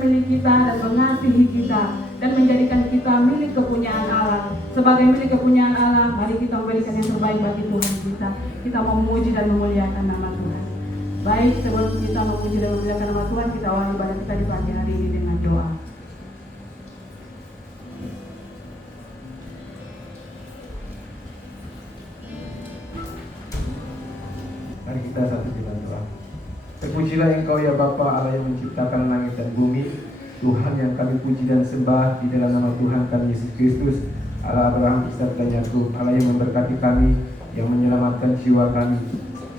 milik kita dan mengasihi kita dan menjadikan kita milik kepunyaan Allah. Sebagai milik kepunyaan Allah, mari kita memberikan yang terbaik bagi Tuhan kita. Kita memuji dan memuliakan nama Tuhan. Baik, sebelum kita memuji dan memuliakan nama Tuhan, kita awali ibadah kita di pagi hari ini dengan doa. Mari kita satu dengan doa. Terpujilah Engkau ya Bapa Allah yang menciptakan langit dan bumi, Tuhan yang kami puji dan sembah di dalam nama Tuhan kami Yesus Kristus, Allah Abraham, Ishak dan Yakub, Allah yang memberkati kami, yang menyelamatkan jiwa kami.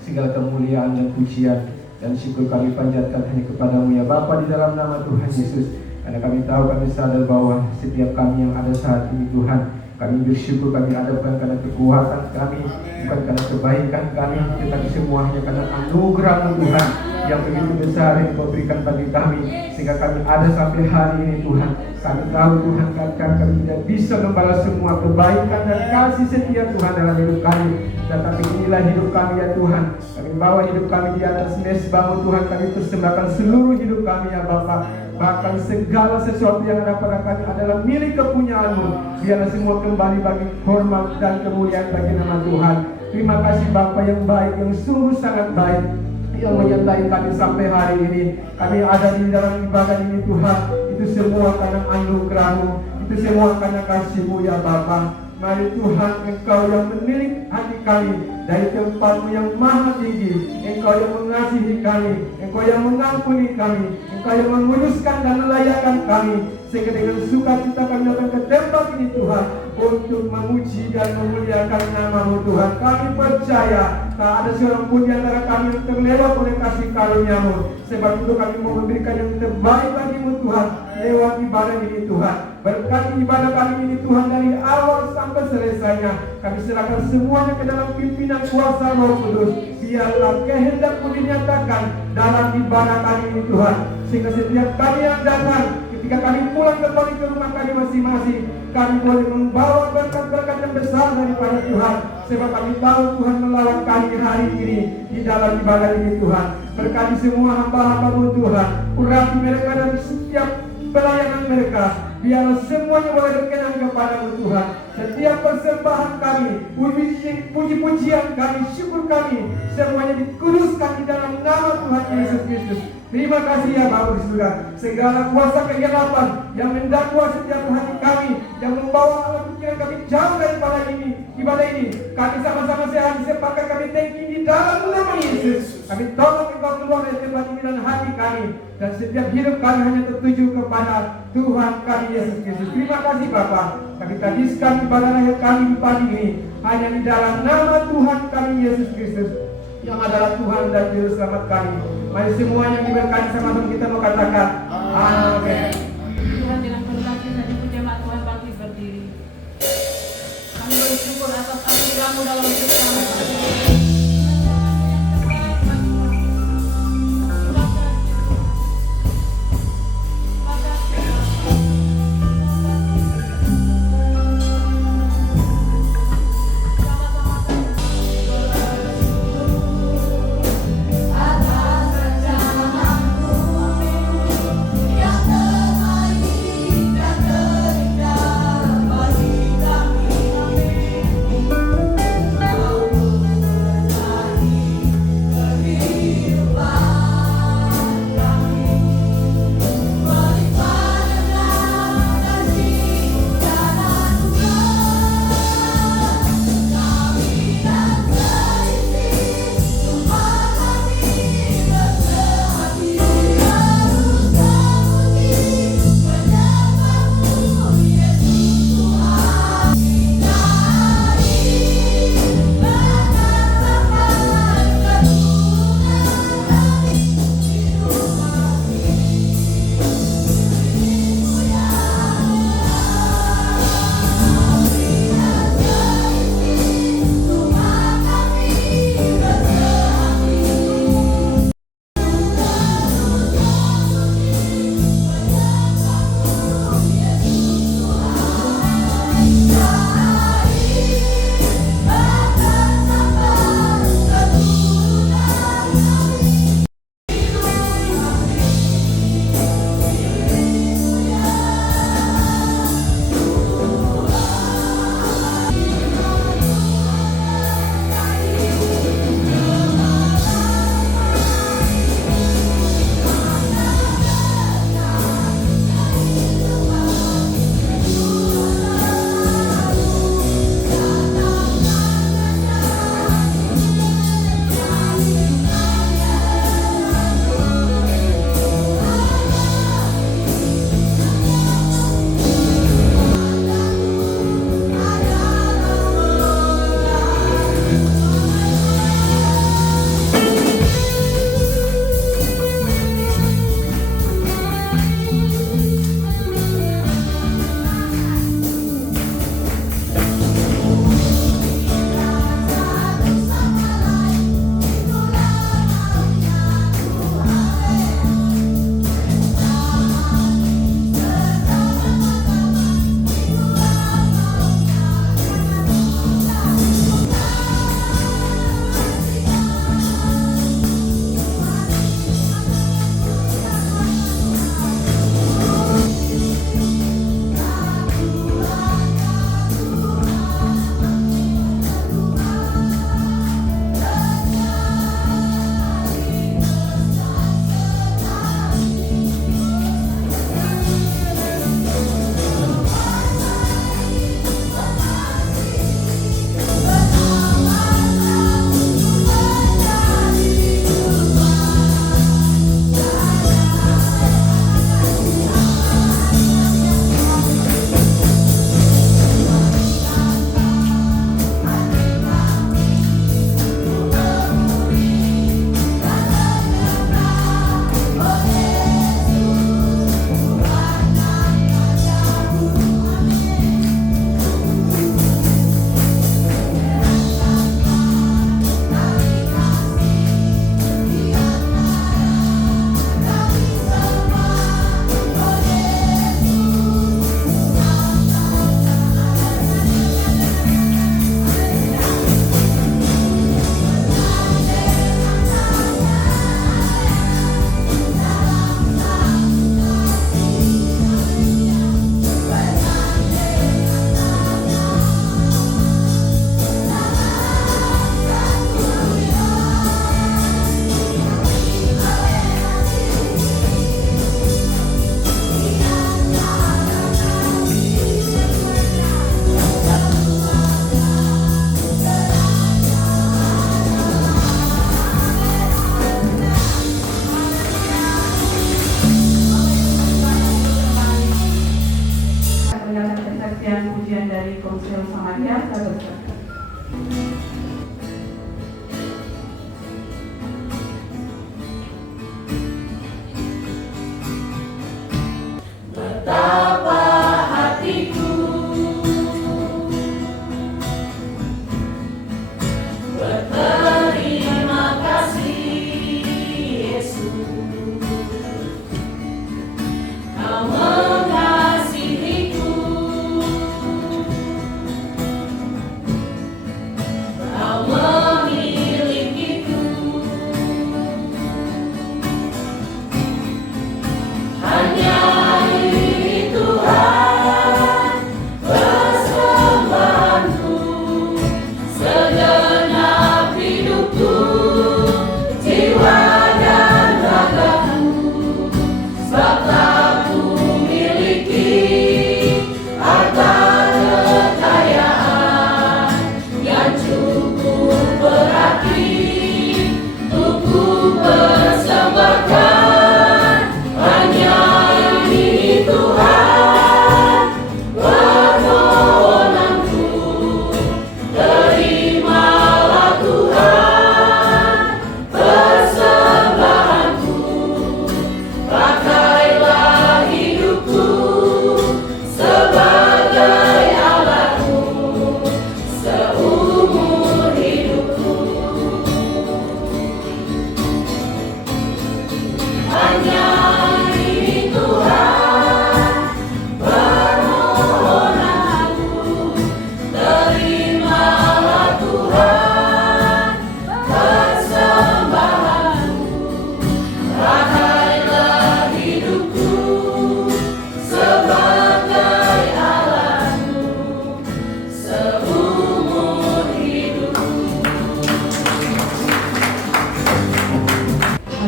Segala kemuliaan dan pujian dan syukur kami panjatkan hanya kepadamu ya Bapa di dalam nama Tuhan Yesus. Karena kami tahu, kami sadar bahwa setiap kami yang ada saat ini Tuhan, kami bersyukur kami ada bukan karena kekuatan kami, bukan karena kebaikan kami, tetapi semuanya karena anugerah-Mu Tuhan yang begitu besar yang Kau berikan bagi kami, sehingga kami ada sampai hari ini Tuhan. Kami tahu Tuhan, kami tidak bisa membalas semua kebaikan dan kasih setia Tuhan dalam hidup kami, tetapi inilah hidup kami ya Tuhan. Kami bawa hidup kami di atas mezbah-Mu Tuhan, kami persembahkan seluruh hidup kami ya Bapa. Bahkan segala sesuatu yang ada pada kami adalah milik kepunyaan-Mu. Biarlah semua kembali bagi hormat dan kemuliaan bagi nama Tuhan. Terima kasih Bapa yang baik, yang sungguh sangat baik, yang menyertai kami sampai hari ini. Kami ada di dalam ibadah ini Tuhan, itu semua karena anugerah-Mu, itu semua karena kasih-Mu ya Bapa. Mari Tuhan, Engkau yang menilik hati kami dari tempat-Mu yang maha tinggi. Engkau yang mengasihi kami, Engkau yang mengampuni kami, Engkau yang menguduskan dan melayakkan kami, sehingga dengan sukacita kami datang ke tempat ini Tuhan, untuk memuji dan memuliakan nama-Mu Tuhan. Kami percaya tak ada seorang pun di antara kami yang terlewat oleh kasih karunia-Mu. Sebab itu kami mau memberikan yang terbaik bagi-Mu Tuhan lewat ibadah ini Tuhan. Berkati ibadah kami ini Tuhan dari awal sampai selesainya. Kami serahkan semuanya ke dalam pimpinan kuasa Roh Kudus. Biarlah kehendak-Mu dinyatakan dalam ibadah kami ini Tuhan, sehingga setiap kali yang datang, ketika kami pulang kembali ke rumah kami masing-masing, kami boleh membawa berkat-berkat yang besar daripada Tuhan. Sebab kami tahu Tuhan melawat kami hari ini di dalam ibadah ini Tuhan. Berkati semua hamba-hamba-Mu Tuhan, urapi mereka dan setiap pelayanan mereka. Biarlah semuanya boleh berkenan kepada-Mu Tuhan. Setiap persembahan kami, puji-pujian kami, syukur kami, semuanya dikuduskan di dalam nama Tuhan Yesus Kristus. Terima kasih ya Bapa di surga. Segala kuasa kegelapan yang mendakwa setiap hati kami, yang membawa alam pikiran kami jauh daripada ibadah ini, kami sama-sama sepakat kami thanking di dalam nama Yesus. Kami tolong Engkau keluar dari tempat ini dan hati kami, dan setiap hidup kami hanya tertuju kepada Tuhan kami Yesus Kristus. Terima kasih Bapa. Kami habiskan ibadah lahir kami di pagi ini hanya di dalam nama Tuhan kami Yesus Kristus, yang adalah Tuhan dan Juru Selamat kami. Mari semuanya diberkati, sama-sama kita mau katakan amin. Tuhan, dengan penuh kasih tadi jemaat Tuhan bangkit berdiri. Kami bersyukur atas anugerah-Mu dalam hidup kami. Atas rencanamu yang telah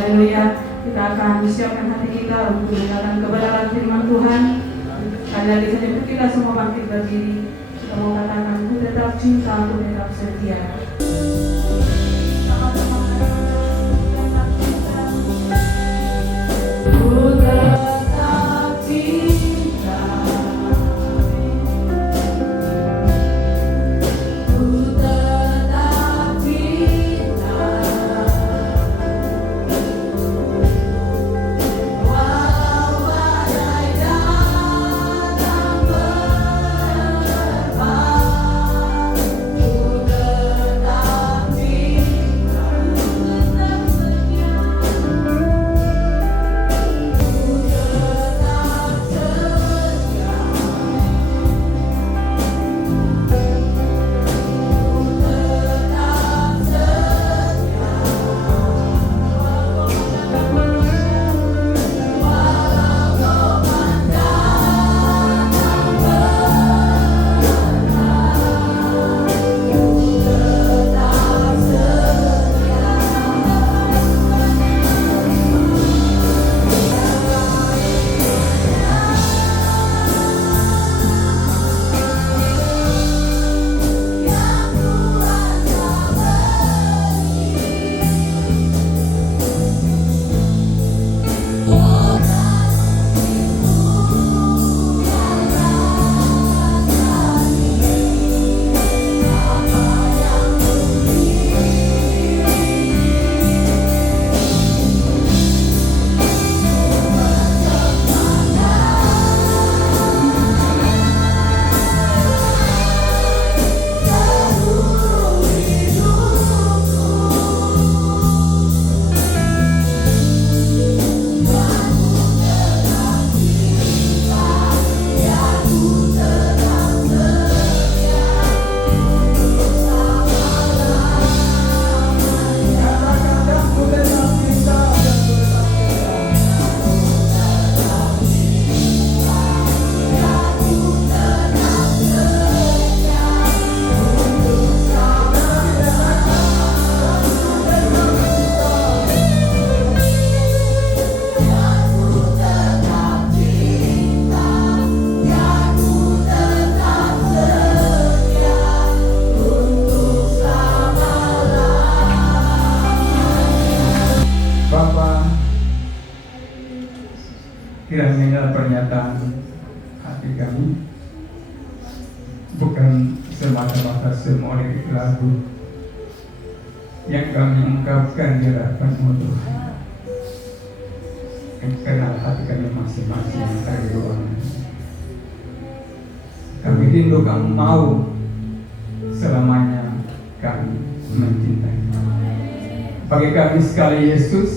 Haleluya. Kita akan siapkan hati kita untuk mendengarkan kebenaran firman Tuhan. Sekali lagi saja kita semua bangkit berdiri. Kita mau katakan, ku tetap cinta, ku tetap setia. Ku tetap cinta, ku tetap cinta, walau badai datang menerpa, ku tetap cinta, ku tetap setia. Kiranya pernyataan hati kami bukan semata-mata semua lirik lagu yang kami ungkapkan di hadapan-Mu Tuhan. kenal hati kami masing-masing yang ada di ruangan. Kami rindu kamu mau selamanya kami mencintai. Bagi kami sekali Yesus,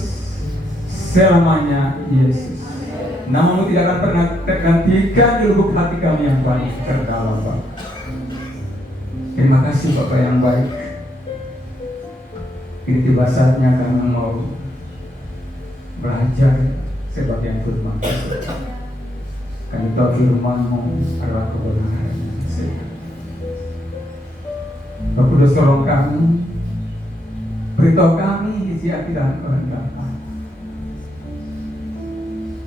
selamanya Yesus. Namamu tidak akan pernah tergantikan di lubuk hati kami yang paling terdalam, Bapak. Terima kasih Bapak yang baik. Ini tiba saatnya kami mau belajar sebagian firman Tuhan. Kami tahu firman-Mu adalah kebenaran yang sehat. Bapak Kudus tolong kami, beritahu kami isi hati dan kehendak kami.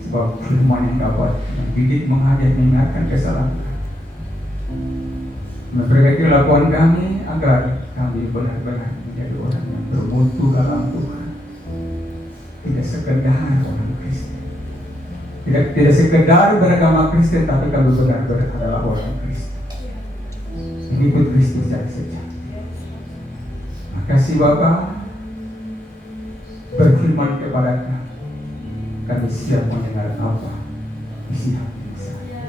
Sebab firman yang dapat mendidik, mengajar, mengingatkan kesalahan, memperbaiki kelakuan kami agar kami benar-benar menjadi orang yang bermutu dalam Tuhan. Tidak sekedar orang Kristen, tidak sekedar beragama Kristen, tapi kami benar-benar adalah orang Kristen, mengikut Kristus dari sejati. Makasih Bapa, berfirman kepada kami siap mendengar apa isi hati saya.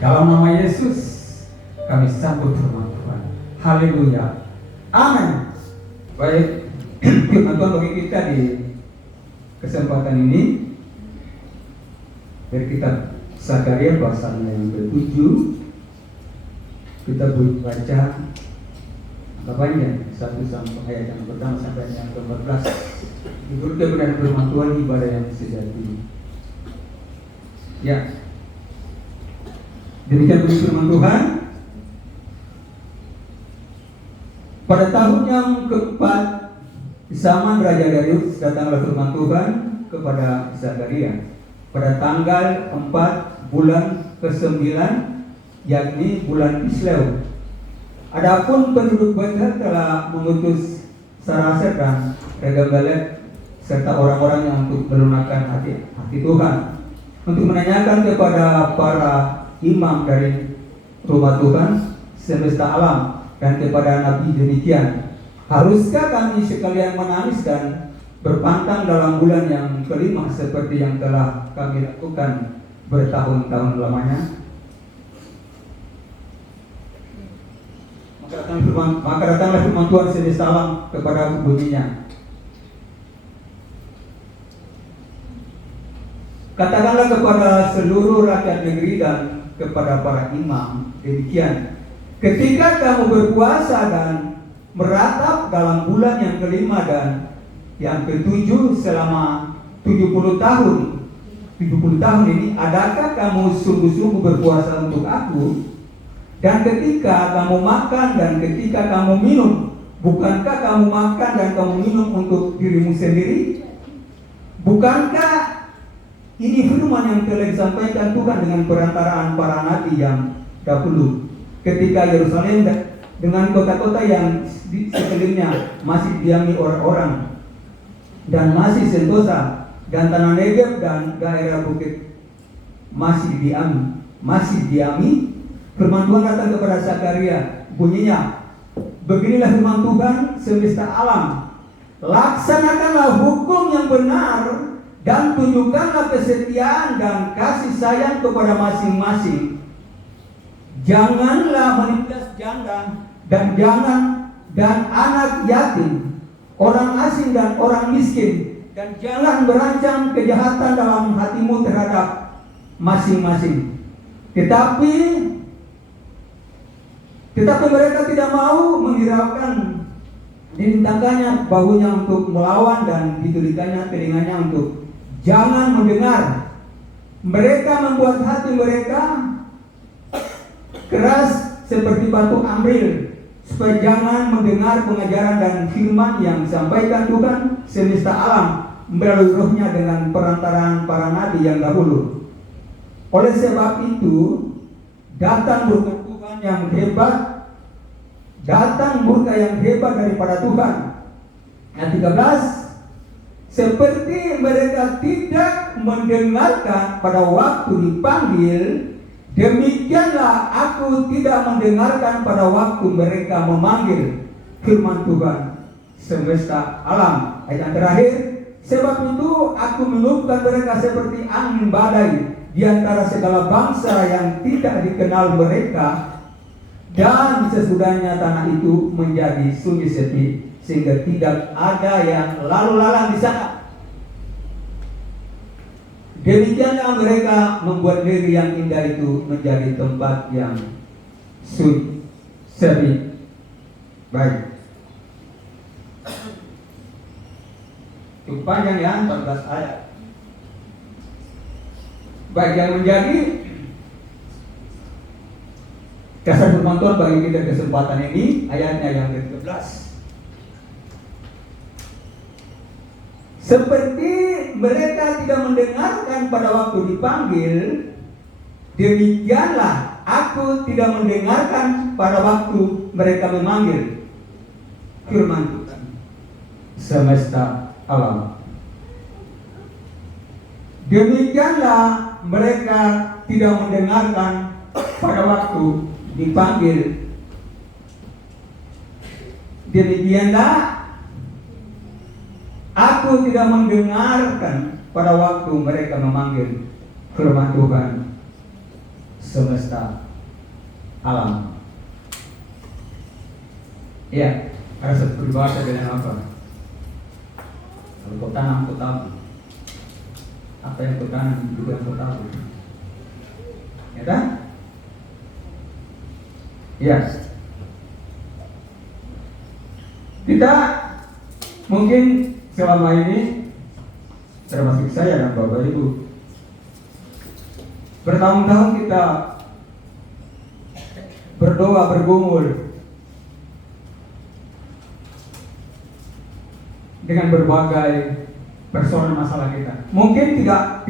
Dalam nama Yesus kami sambut firman Tuhan. Haleluya. Amin. Baik, firman Tuhan bagi kita di kesempatan ini dari kitab Zakaria pasalnya yang ke-7. Kita baca panjang 1 sampai ayat yang pertama sampai yang ke-14. Judul kebenaran firman Tuhan, ibadah yang sejati. Ya, demikian bunyi firman Tuhan. Pada tahun yang keempat zaman Raja Darius, datanglah firman Tuhan kepada Zakaria pada tanggal 4 bulan ke-9, yakni bulan Kisleu. Adapun penduduk Betel telah mengutus Saraser dan Regem-Belet serta orang-orang yang untuk melunakkan hati Tuhan, untuk menanyakan kepada para imam dari rumah Tuhan semesta alam dan kepada nabi demikian, haruskah kami sekalian menangis dan berpantang dalam bulan yang kelima seperti yang telah kami lakukan bertahun-tahun lamanya? Maka datanglah firman Tuhan semesta alam kepada bunyinya, katakanlah kepada seluruh rakyat negeri dan kepada para imam demikian, ketika kamu berpuasa dan meratap dalam bulan yang kelima dan yang ke-7 selama 70 tahun. 70 tahun ini, adakah kamu sungguh-sungguh berpuasa untuk aku? Dan ketika kamu makan dan ketika kamu minum, bukankah kamu makan dan kamu minum untuk dirimu sendiri? Bukankah ini firman yang telah disampaikan Tuhan dengan perantaraan para nabi yang dahulu, ketika Yerusalem dengan kota-kota yang di sekelilingnya masih didiami orang-orang, dan masih Sentosa dan tanah Negeb dan daerah bukit masih didiami. Firman Tuhan datang kepada Zakaria, bunyinya, beginilah firman Tuhan semesta alam, laksanakanlah hukum yang benar dan tunjukkanlah kesetiaan dan kasih sayang kepada masing-masing. Janganlah menindas janda dan anak yatim, orang asing dan orang miskin, dan jangan merancang kejahatan dalam hatimu terhadap masing-masing. Tetapi mereka tidak mau menghiraukan, dihentangkannya bahunya untuk melawan dan ditulikannya telinganya untuk jangan mendengar. Mereka membuat hati mereka keras seperti batu amril, supaya jangan mendengar pengajaran dan firman yang disampaikan Tuhan semesta alam melalui rohnya dengan perantaraan para nabi yang dahulu. Oleh sebab itu datang murka Tuhan yang hebat, datang murka yang hebat daripada Tuhan. Ayat 13, seperti mereka tidak mendengarkan pada waktu dipanggil, demikianlah aku tidak mendengarkan pada waktu mereka memanggil. Firman Tuhan semesta alam. Ayat yang terakhir, Sebab itu aku meluputkan mereka seperti angin badai di antara segala bangsa yang tidak dikenal mereka. Dan sesudahnya tanah itu menjadi sunyi sepi, sehingga tidak ada yang lalu lalang di sana. Demikianlah mereka membuat negeri yang indah itu menjadi tempat yang sunyi sepi. Baik. Cukup panjang ya, 14 ayat. Baik, yang menjadi kasar penonton bagi kita kesempatan ini ayatnya yang ke-13. Seperti mereka tidak mendengarkan pada waktu dipanggil, demikianlah aku tidak mendengarkan pada waktu mereka memanggil. Firman Tuhan semesta alam. Demikianlah mereka tidak mendengarkan pada waktu dipanggil. Demikianlah aku tidak mendengarkan pada waktu mereka memanggil. Firman Tuhan semesta alam. Ya, ada satu peribahasa dengan apa? Kalau kau tanam, kau tabur. Apa yang kau tanam juga yang kau tabur. Ya kan? Ya. Kita mungkin selama ini, termasuk saya dan Bapak Ibu, bertahun-tahun kita berdoa, bergumul dengan berbagai persoalan masalah kita. Mungkin tidak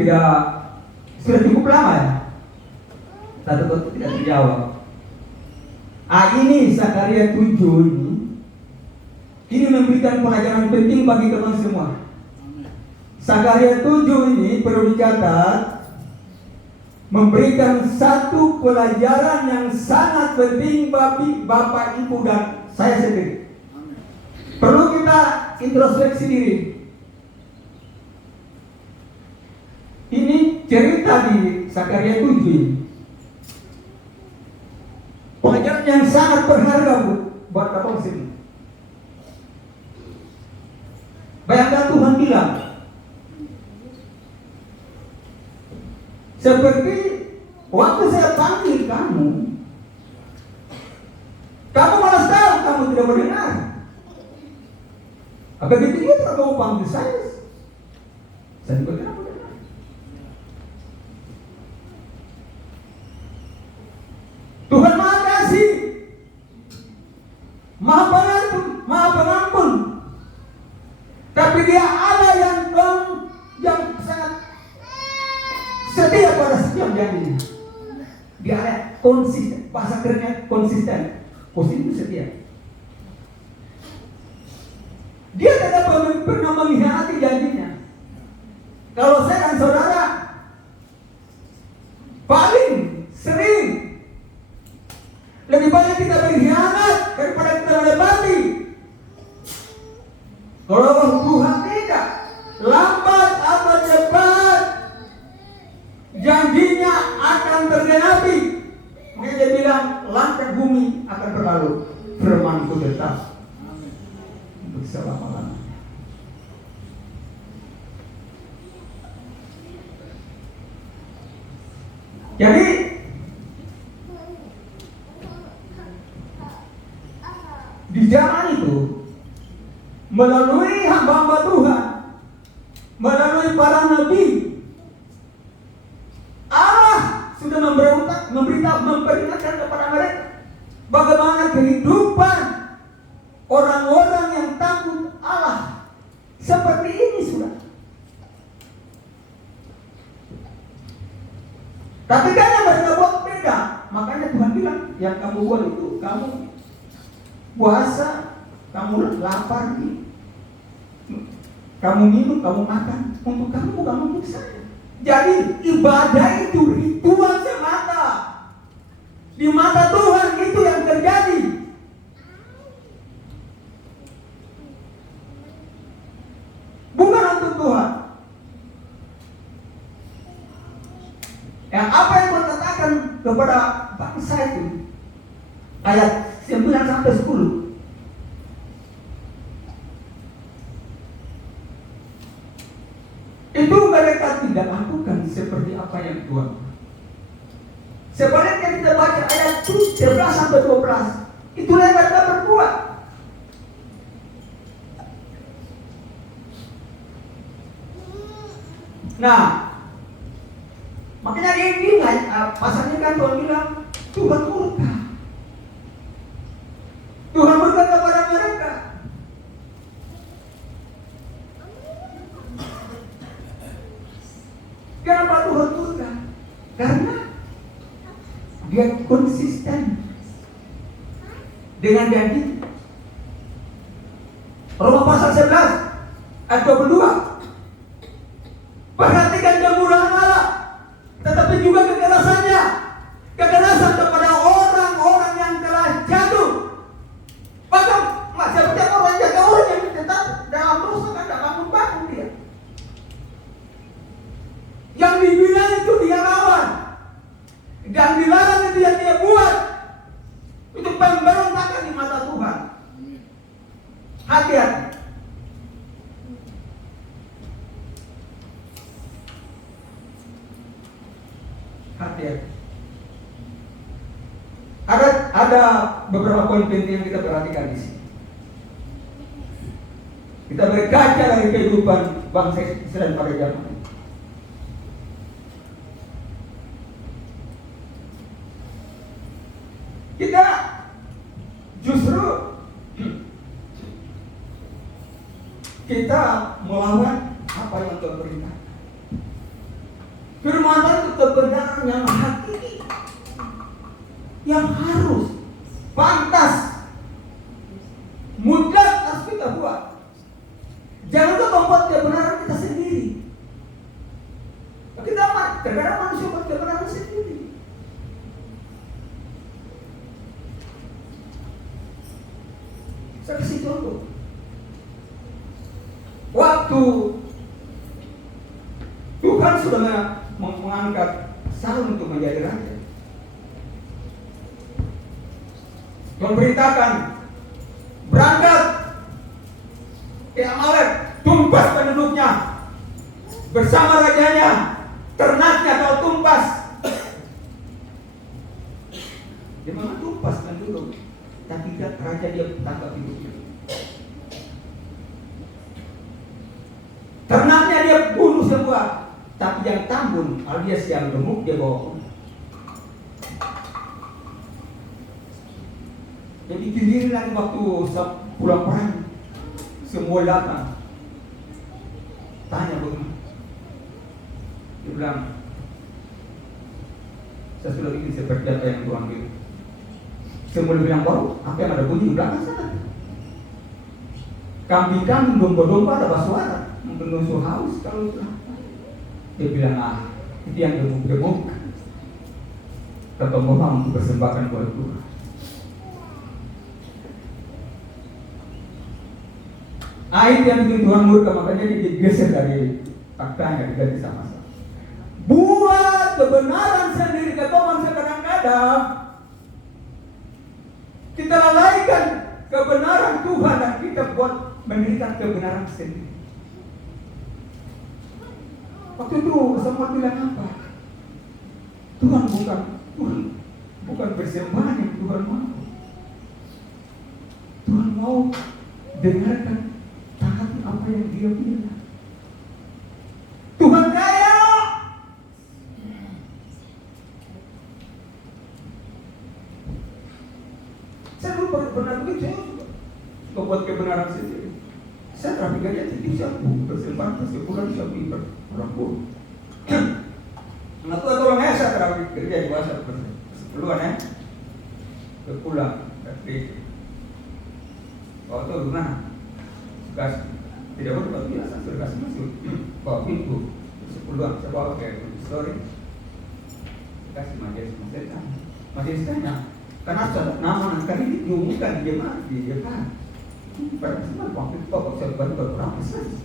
sudah cukup lama ya, tapi tidak terjawab. Ini Zakaria 7 ini memberikan pelajaran penting bagi teman semua. Zakaria 7 ini perlu dicatat, memberikan satu pelajaran yang sangat penting bagi Bapak, Ibu, dan saya sendiri. Perlu kita introspeksi diri. Ini cerita di Zakaria 7 ini. Pelajaran yang sangat berharga buat kita semua. Bayangkan Tuhan bilang, seperti waktu saya panggil kamu malah tahu kamu tidak mendengar. Apa begitu juga kamu panggil saya juga tidak mendengar. Tuhan Maha Kasih, Maha Pengampun, tapi Dia Allah yang sangat setia pada setiap janjinya. Dia ada konsisten, bahasa kerennya konsisten. Konsisten itu setia. Dia tidak pernah mengkhianati janjinya. Kalau saya dan saudara paling sering lebih banyak kita berkhianat daripada kita menepati. Kalau Tuhan tidak, lambat atau cepat janjinya akan tergenapi. Makanya dia bilang, langkah bumi akan berlalu, firman-Ku tetap untuk selama-lamanya. Jadi di zaman itu, melalui hamba-hamba Tuhan, melalui para nabi, Allah sudah memperingatkan kepada mereka bagaimana kehidupan orang-orang yang takut Allah. Seperti ini sudah. Tapi karena mereka buat beda, makanya Tuhan bilang, yang kamu buat itu, kamu puasa, kamu lapar, kamu minum, kamu makan, untuk kamu bukan untuk saya. Jadi ibadah itu ritual semata. Di mata Tuhan itu yang terjadi. Bukan untuk Yang apa yang Tuhan katakan kepada bangsa itu? Ayat 9 sampai 10. Itu mereka tidak lakukan seperti apa yang Tuhan. Sebaliknya kita baca ayat 11 sampai 12. Itulah yang mereka berbuat. Nah, makanya dia bilang, pasalnya kan Tuhan bilang, Tuhan murka. Tuhan murka kepada mereka. Kenapa Tuhan murka? Karena dia konsisten dengan janji. Roma pasal 11 ayat 22. Perhatikan kemurahan Allah, tetapi juga kekerasannya. Kekerasan kepada orang-orang yang telah jatuh. Bahkan seperti orang jaga orang yang tetap dalam dosa kan tidak bangun-bangun dia. Yang dibilang itu dia lawan, dan dilarang itu yang dia buat. Itu pemberontakan di mata Tuhan. Hati-hati. Hati-hati. Ada beberapa poin penting yang kita perhatikan di sini. Kita berkaca dari kehidupan bangsa Israel pada zaman itu. Kita justru kita melawan apa yang Tuhan perintah. Firman Tuhan itu kebenaran yang hakiki, yang harus, pantas, mutlak harus kita buat. Jangan kita membuat kebenaran kita sendiri. Kita terkadang manusia buat kebenaran sendiri. Saya kasih contoh. Waktu Tuhan sudah mengangkat Saul untuk menjadi raja, memberitakan berangkat ke Amalek, tumpas penduduknya bersama rajanya, ternaknya kau tumpas. Dia memang tumpas penduduk, tapi raja dia tangkap hidupnya. Ternaknya dia bunuh semua, tapi yang tambun alias yang gemuk dia bawa pulang. Jadi giliran lagi waktu pulang perang, semua datang tanya bagaimana. Dia bilang, saya sudah bikin seperti apa yang Tuhan bilang. Semua bilang, baru apa yang ada bunyi di belakang sana. Kambing-kambing, domba-domba ada bersuara, menusuk haus kalau itu. Dia bilang, itu yang gemuk-gemuk ketemu untuk persembahkan buat Tuhan. Itu yang bikin Tuhan murka, makanya dia digeser dari taktanya, diganti sama-sama. Buat kebenaran sendiri, ketahuan kadang-kadang kita lalaikan kebenaran Tuhan dan kita buat mendirikan kebenaran sendiri. Waktu itu semua bilang apa? Tuhan bukan persembahan yang Tuhan mau. Tuhan mau dengarkan taat apa yang Dia bilang. Tuhan kaya. Saya dulu pernah begitu, saya suka buat kebenaran sendiri. Saya terapi gajah jadi siapa? Persembahan persebulan siapa ibar orang buruk. Nah itu tolong saya terapi kerja di bahasa persepuluhan pulang dari waktu itu gas tidak boleh biasa sudah kasih masuk bawa pintu persepuluhan saya bawa ke story kasih majelis tanya karena nama kali ini diumumkan di jemaat pada semua waktu itu bapak saya baru berapa saja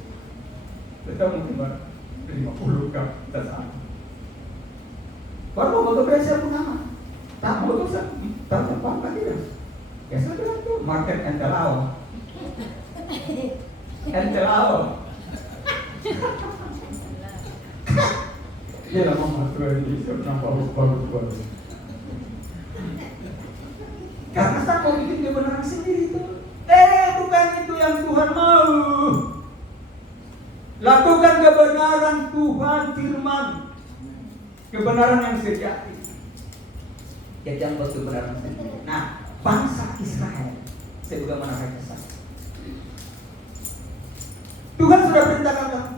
kita mungkin 50 kan kita sama Baru mau bekerja saya pun nama. Tak mau tu saya tak apa tidak. Ya saya bilang tu market entelao. Entelao. Dia lah mama terus nampak baru. Karena saya mau bikin kebenaran sendiri itu. Bukan itu yang Tuhan mau. Lakukan kebenaran Tuhan firman. Kebenaran yang sejati. Jangan buat kebenaran sendiri. Nah, bangsa Israel sebagaimana mereka saat. Tuhan sudah perintahkan kamu.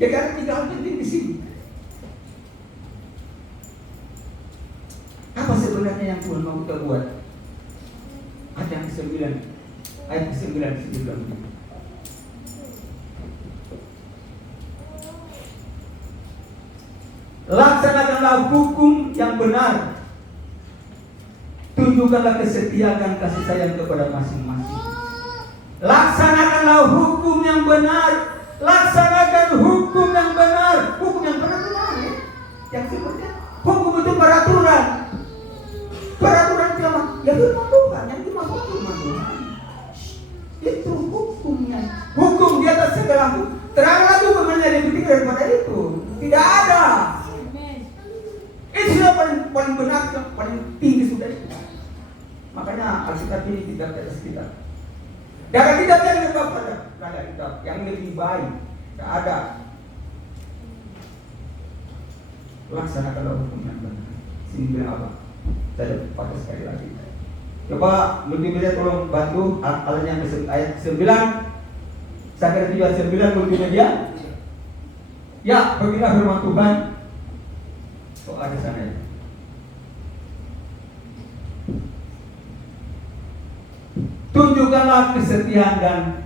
Jadi ada 3 hal penting di sini. Apa sebenarnya yang Tuhan mau kita buat? Ayat yang ke-9 disebutkan begini. Laksanakanlah hukum yang benar. Tunjukkanlah kesetiaan dan kasih sayang kepada masing-masing. Laksanakanlah hukum yang benar. Laksanakan hukum yang benar. Hukum yang benar ya. Yang seperti hukum itu peraturan. Peraturan siapa? Ya firman Tuhan. Yang dimaksud firman Tuhan. Itu hukumnya. Hukum di atas segala hukum. Teranglah hukumnya lebih tinggi daripada itu. Tidak ada. Itu sudah paling benar, paling tinggi sudah itu. Makanya Alkitab ini kitab di atas kitab. Dan kitab yang lebih pada ada kitab yang lebih baik. Tidak ada. Laksanakanlah hukum yang benar. Sini bilang apa? Saya pakai sekali lagi. Coba multimedia tolong bantu alatnya ayat 9. Saya kira tujuan 9 multimedia. Ya, beginilah firman Tuhan. Oh, ada sana ya. Tunjukkanlah kesetiaan dan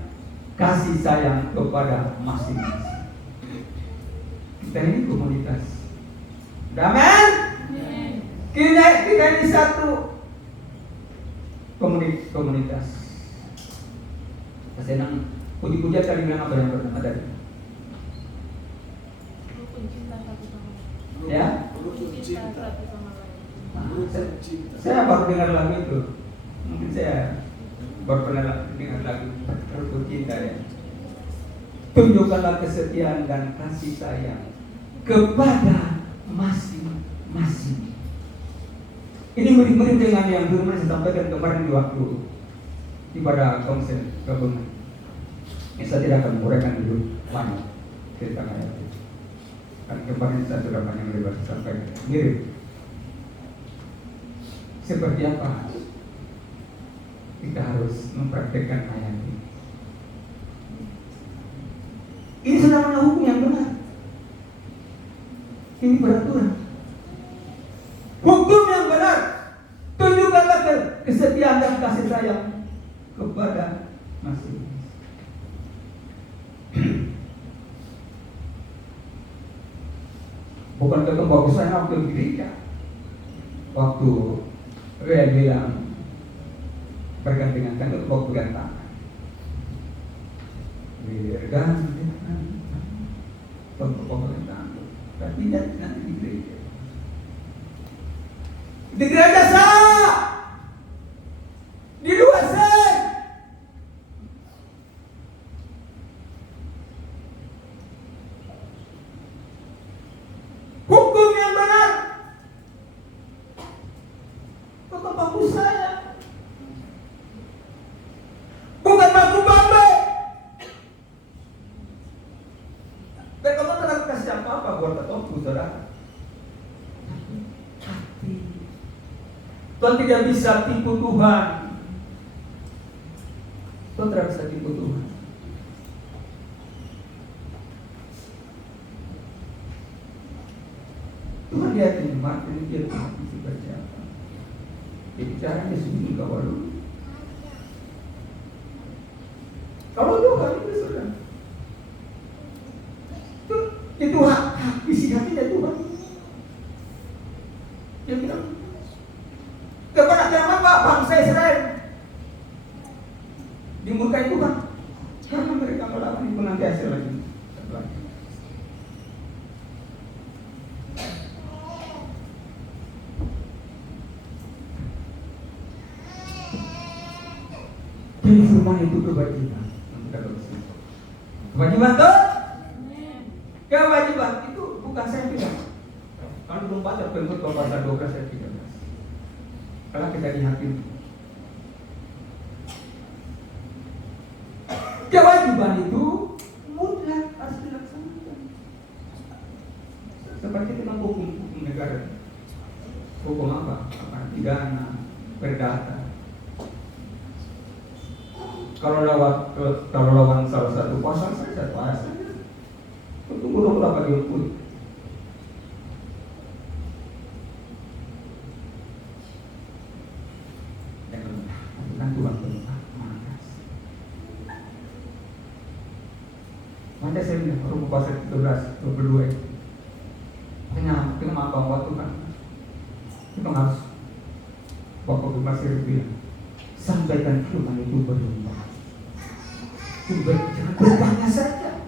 kasih sayang kepada masing-masing. Kita ini komunitas. Amin. Kita ini satu komunitas. Senang puji-pujian kali bilang apa yang pertama tadi? Ya. Saya baru dengar lagu itu. Mungkin saya baru pernah dengar lagu Rukun Cinta ya. Tunjukkanlah kesetiaan dan kasih sayang kepada masing-masing. Ini mirip-mirip dengan yang dulu saya sampaikan kemarin di waktu ibadah konser gabungan. Saya tidak akan menguraikan dulu banyak tentang ayat itu. Kan kemarin saya sudah banyak lebar sampaikan. Mirip. Seperti apa kita harus mempraktekkan ayat ini? Ini sudah hukum yang benar. Ini peraturan. Hukum yang benar. Tunjukkanlah kesetiaan dan kasih sayang kepada masing-masing. Bukan ketemu bagus saya waktu di gereja. Waktu Ria bilang bergandengan tangan, waktu pegang tangan. Bergandengan tangan. Tapi tidak nanti di gereja. Di gereja sah, di luar sah. Hukum yang benar. Bukan bangku saya, bukan bangku Bambe. Dan kamu tidak kasih apa-apa buat ketemu saudara. Tuhan tidak bisa tipu Tuhan. Tuhan tidak bisa tipu Tuhan. Tuhan lihatin Martin dia seperti apa. Dia bicaranya sebelum kawal dulu. Kalau Tuhan itu sudah itu hak isi hatinya Tuhan. Dia bilang kepada siapa bangsa Israel dimurkai Tuhan karena mereka melakukan pengantiasa lagi. Iman itu kewajiban. Kewajiban tuh? Kewajiban itu bukan saya bilang. Kalau belum baca Pengkhotbah pasal 12 ayat 13. Kalau kita dihakim. Kewajiban itu mutlak harus dilaksanakan. Seperti dalam hukum negara. Hukum apa? Pidana, perdata. Kalau lawan salah satu pasal saja, untuk mudah apa dihukum. Jangan Tuhan penuh manas. Maka saya bilang, Roma pasal 13, 22 itu kenapa waktu kan kita harus Bapak Masih bilang sampaikan firman itu berubah. Jangan bertanya saja.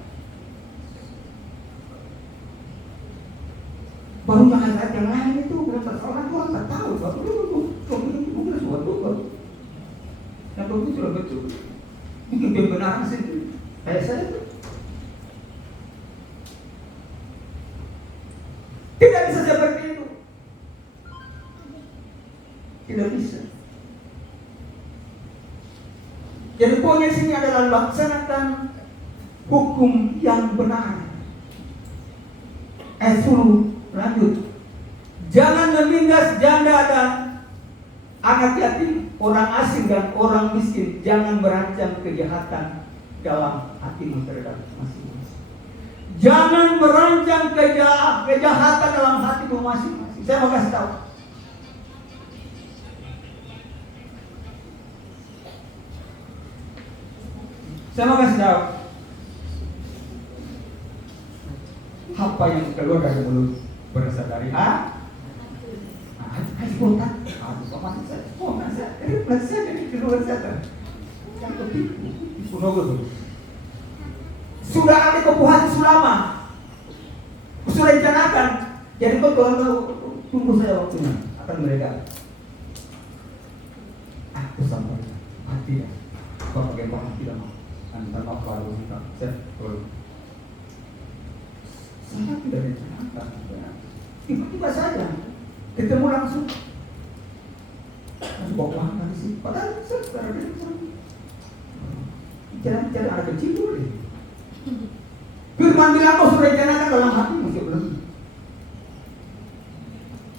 Baru jangan saat yang lain itu berapa orang tua tak tahu. Bapak itu mungkin sesuatu baru. Yang begitu sudah betul. Mungkin pembenaran sendiri. Kayak saya itu. Tidak bisa seperti itu. Tidak bisa. Jadi poinnya sini adalah laksanakan hukum yang benar. 10 lanjut. Jangan menindas janda dan anak yatim, orang asing dan orang miskin. Jangan merancang kejahatan dalam hatimu terhadap masing-masing. Jangan merancang kejahatan dalam hatimu masing-masing. Saya mau kasih tahu. Saya mau kasih tahu. Apa yang keluar dari mulut berasal dari spontan. Otomatis saja. Spontan saja. Dari keluar saja. Yang begitu. Sudah ada kepuasan selama. Sudah rencanakan. Jadi kau tunggu saya waktunya akan mereka. Aku sampai mati ya. Kau bagaimana tidak mau? Minta maaf kalau kita saya tidak rencanakan. Tiba-tiba saja ketemu langsung. Bawa dari sini. Padahal saya sekarang Jangan ada kecil dulu. Firman bilang kau sudah rencanakan dalam hati masih belum.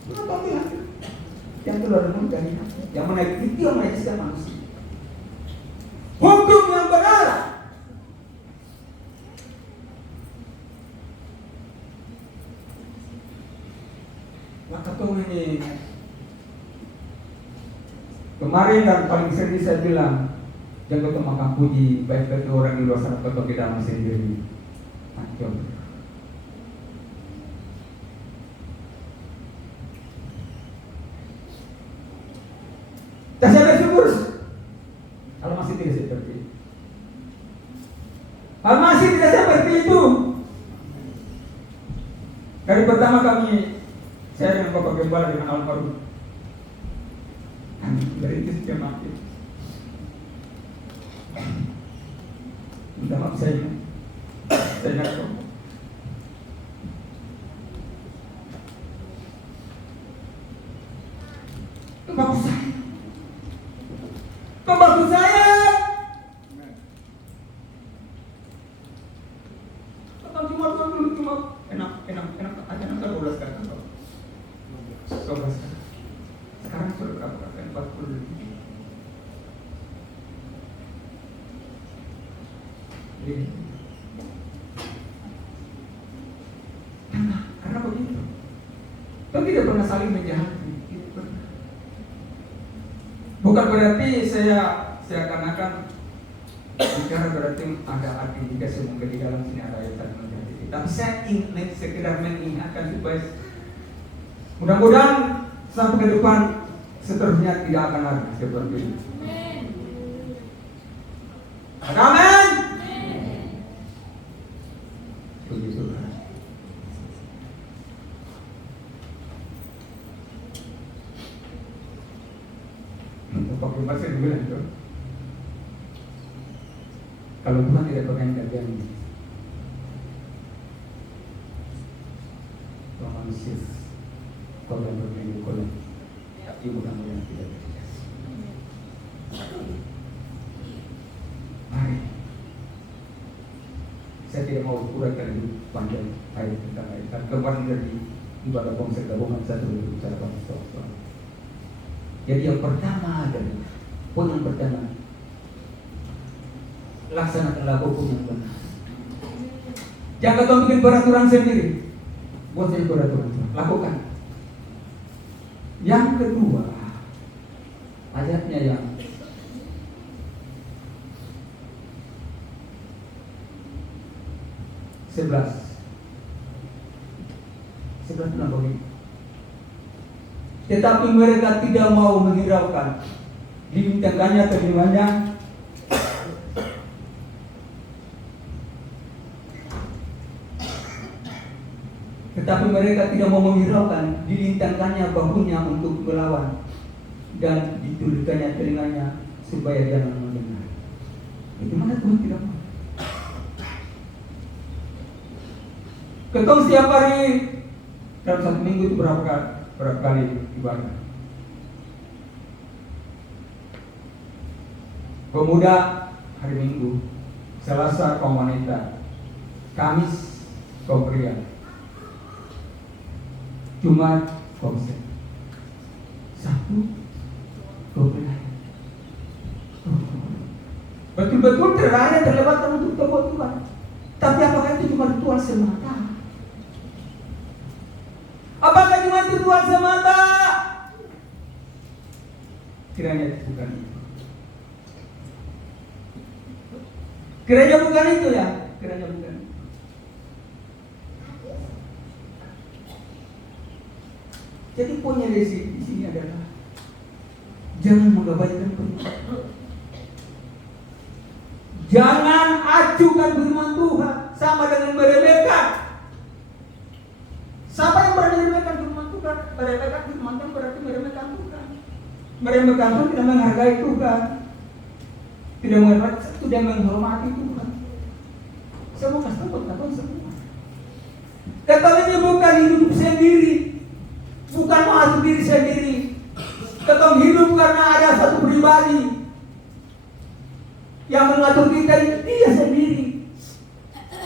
Kenapa bilang? Yang keluar dari hati, yang menaik itu yang menajiskan manusia. Hukum yang benar. Maka tuh ini kemarin dan paling sering saya bilang, jangan kau makan puji baik bagi orang di luar sana atau di dalam sendiri. Hancur. Saya bersyukur kalau masih tidak seperti itu. Kalau masih tidak seperti itu. Dari pertama saya dengan Bapak Gembala dengan Almarhum. Dari itu sudah mati. Minta maaf saya ingat kok. Pembantu saya. Cuma enak aja 12 kali. 12 kali. Sekarang sudah berapa kali? 40 lebih. Karena begitu. Kita tidak pernah saling menjahati. Bukan berarti saya akan bicara berarti ada arti jika semoga di dalam sini ada ayat menjadi. Tapi saya ingin sekedar mengingatkan supaya mudah-mudahan sampai ke depan seterusnya tidak akan ada seperti ini. Amin. Begitu. Bapak masih bilang itu. Kalau Tuhan tidak perkenankan janji, Tuhan manusia, kau yang berminggu kau tapi bukan yang tidak bekerja. Mari, saya tidak mau uraikan dulu panjang ayat tentang ayat. Dan kemarin dari ibadah konsep gabungan saya sudah bicara banyak soal. Jadi yang pertama adalah poin yang pertama, laksanakanlah hukum yang benar. Jangan kau bikin peraturan sendiri. Buat sendiri peraturan, lakukan. Yang kedua, ayatnya yang sebelas bilang begini. Tetapi mereka tidak mau menghiraukan, dibintangkannya terimanya. Tetapi mereka tidak mau menghiraukan, dilintangkannya bahunya untuk melawan, dan ditulikannya telinganya supaya jangan mendengar. Itu mana Tuhan tidak mau? Ketong setiap hari dalam satu minggu itu berapa kali ibadah? Pemuda hari Minggu, Selasa kaum wanita, Kamis kaum pria, Jumat kaum seks, Sabtu kaum pelayan. Betul-betul terlewatkan untuk tokoh Tuhan. Tapi apakah itu cuma ritual semata? Apakah cuma ritual semata? Kiranya itu bukan itu. Kiranya bukan itu ya. Kiranya bukan itu. Jadi poinnya di sini adalah jangan mengabaikan perintah. Jangan acukan firman Tuhan sama dengan meremehkan. Siapa yang meremehkan firman Tuhan? Meremehkan firman Tuhan berarti meremehkan Tuhan. Meremehkan Tuhan tidak menghargai Tuhan, tidak menghormati Tuhan. Saya mau kasih tahu teman semua. Kata bukan hidup sendiri, bukan mengatur diri sendiri. Kata hidup karena ada satu pribadi yang mengatur kita, itu dia sendiri.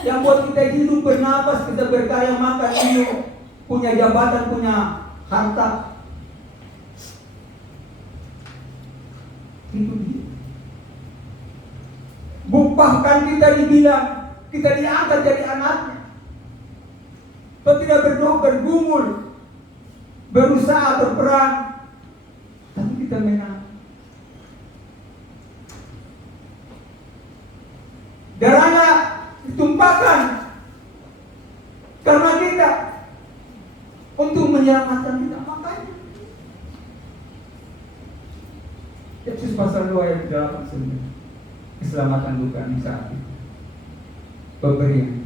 Yang buat kita hidup, bernapas, kita berkarya, makan, minum, punya jabatan, punya harta. Itu dia. Bahkan kita dibilang, kita diangkat jadi anaknya. Kita tidak berdoa, bergumul, berusaha, berperang, tapi kita menang. Darahnya ditumpahkan karena kita untuk menyelamatkan kita. Makanya Yesus pasal 2 ayat 8 keselamatan bukan di saat itu, pemberian.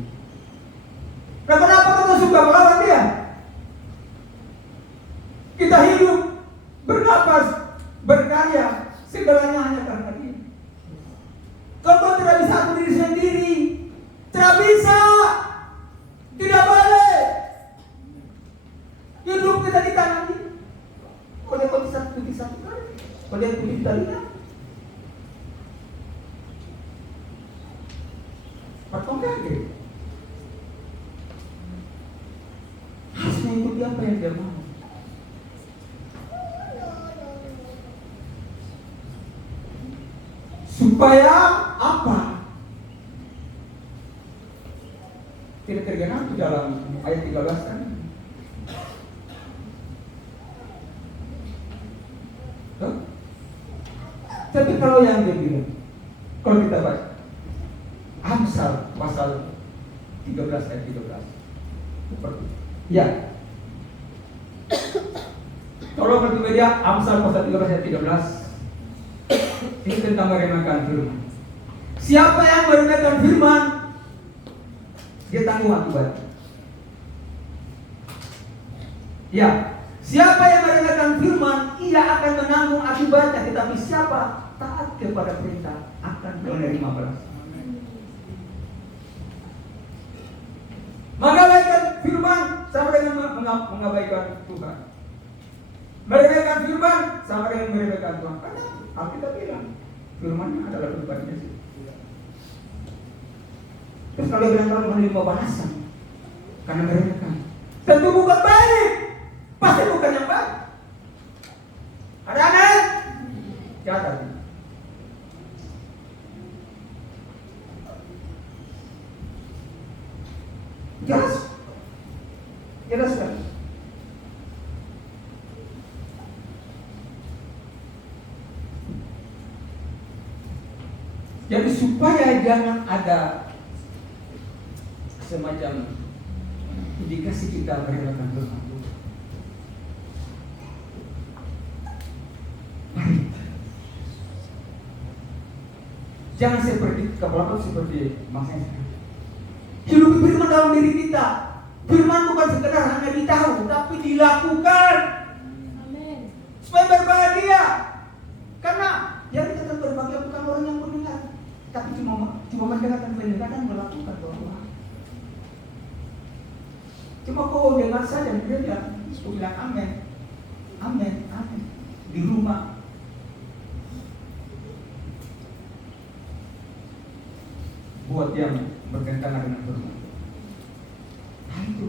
Nah, kenapa kita suka melawan dia? Kita hidup, bernapas, berkarya, segalanya hanya karena dia. Kau tidak bisa atur diri sendiri, tidak bisa, tidak boleh. Hidup kita di tangan ini. Oleh kau bisa satu kali, oleh kulit talinya. Patong kaget. Harus mengikuti apa yang dia mau. Supaya apa? Tidak tergenapi dalam ayat 13 kan? Huh? Tapi kalau yang dia bilang, kalau kita baca Amsal pasal 13 ayat 13, seperti ya. Tolong berbaca Amsal pasal 13 ayat 13. Ini tentang meremehkan firman. Siapa yang meremehkan firman, dia tanggung akibatnya. Ya, siapa yang meremehkan firman, ia akan menanggung akibatnya. Tetapi siapa taat kepada perintah akan menerima balasan. firman sama dengan mengabaikan Tuhan. Meremehkan firman sama dengan meremehkan Tuhan. Karena Alkitab bilang firman adalah pribadinya sih. Terus kalau bilang kalau menerima balasan karena meremehkan, tentu bukan baik. Pasti bukan yang baik. Ada aneh? Catat. Jelas? Jelas kan? Jadi supaya jangan ada semacam indikasi kita merelakan Tuhan. Mari. Jangan seperti kepala seperti bangsa Israel. Hidup firman dalam diri kita. Firman bukan sekedar hanya ditahu, tapi dilakukan. Amin. Supaya berbahagia. Karena yang kita berbahagia bukan orang yang mendengar, tapi cuma mendengarkan pendengar dan melakukan doa. Cuma kau dengar saja dia bilang amin, amin, amin di rumah. Buat yang bertentangan dengan firman. Nah itu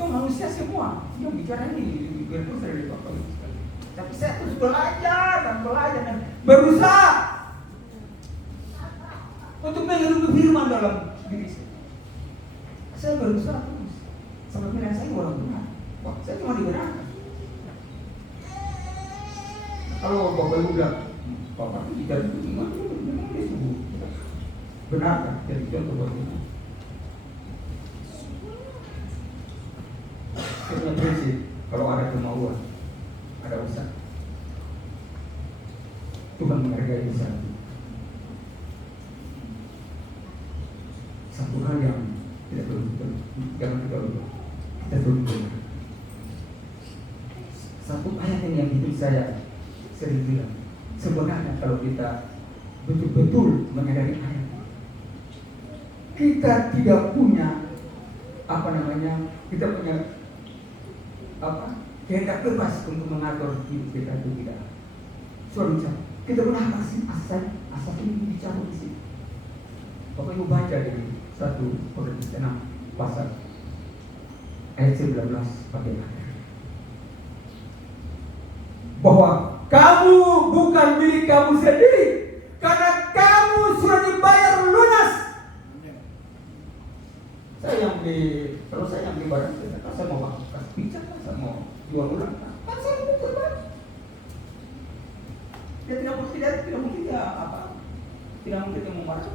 manusia semua yang bicara ini terus dari Bapak. Tapi saya terus belajar dan berusaha untuk menghidupi firman dalam diri saya. Saya berusaha terus. Sampai bilang saya orang benar. Wah, saya cuma dibenarkan. Kalau Bapak Ibu bilang, Bapak tidak gimana? Benar kan? Jadi contoh buat kita. Saya punya prinsip, kalau ada kemauan, ada usaha, Tuhan menghargai usaha. Satu hal yang tidak perlu jangan kita lupa, kita perlu benar. Satu ayat yang hidup saya sering bilang, sebenarnya kalau kita betul-betul menyadari ayat, kita tidak punya kita punya kehendak bebas untuk mengatur hidup kita itu tidak. Soalnya kita pernah asal ini bicara di sini. Bapak Ibu baca di 1 Korintus 6 pasal ayat 19 bagian akhir. Bahwa kamu bukan milik kamu sendiri, karena kamu sudah dibayar lunas. Kalau saya yang beli barang, saya mau kasih pinjam, saya mau jual ulang, kan saya mau berbagi. Dia tidak mungkin tidak mungkin dia memarah.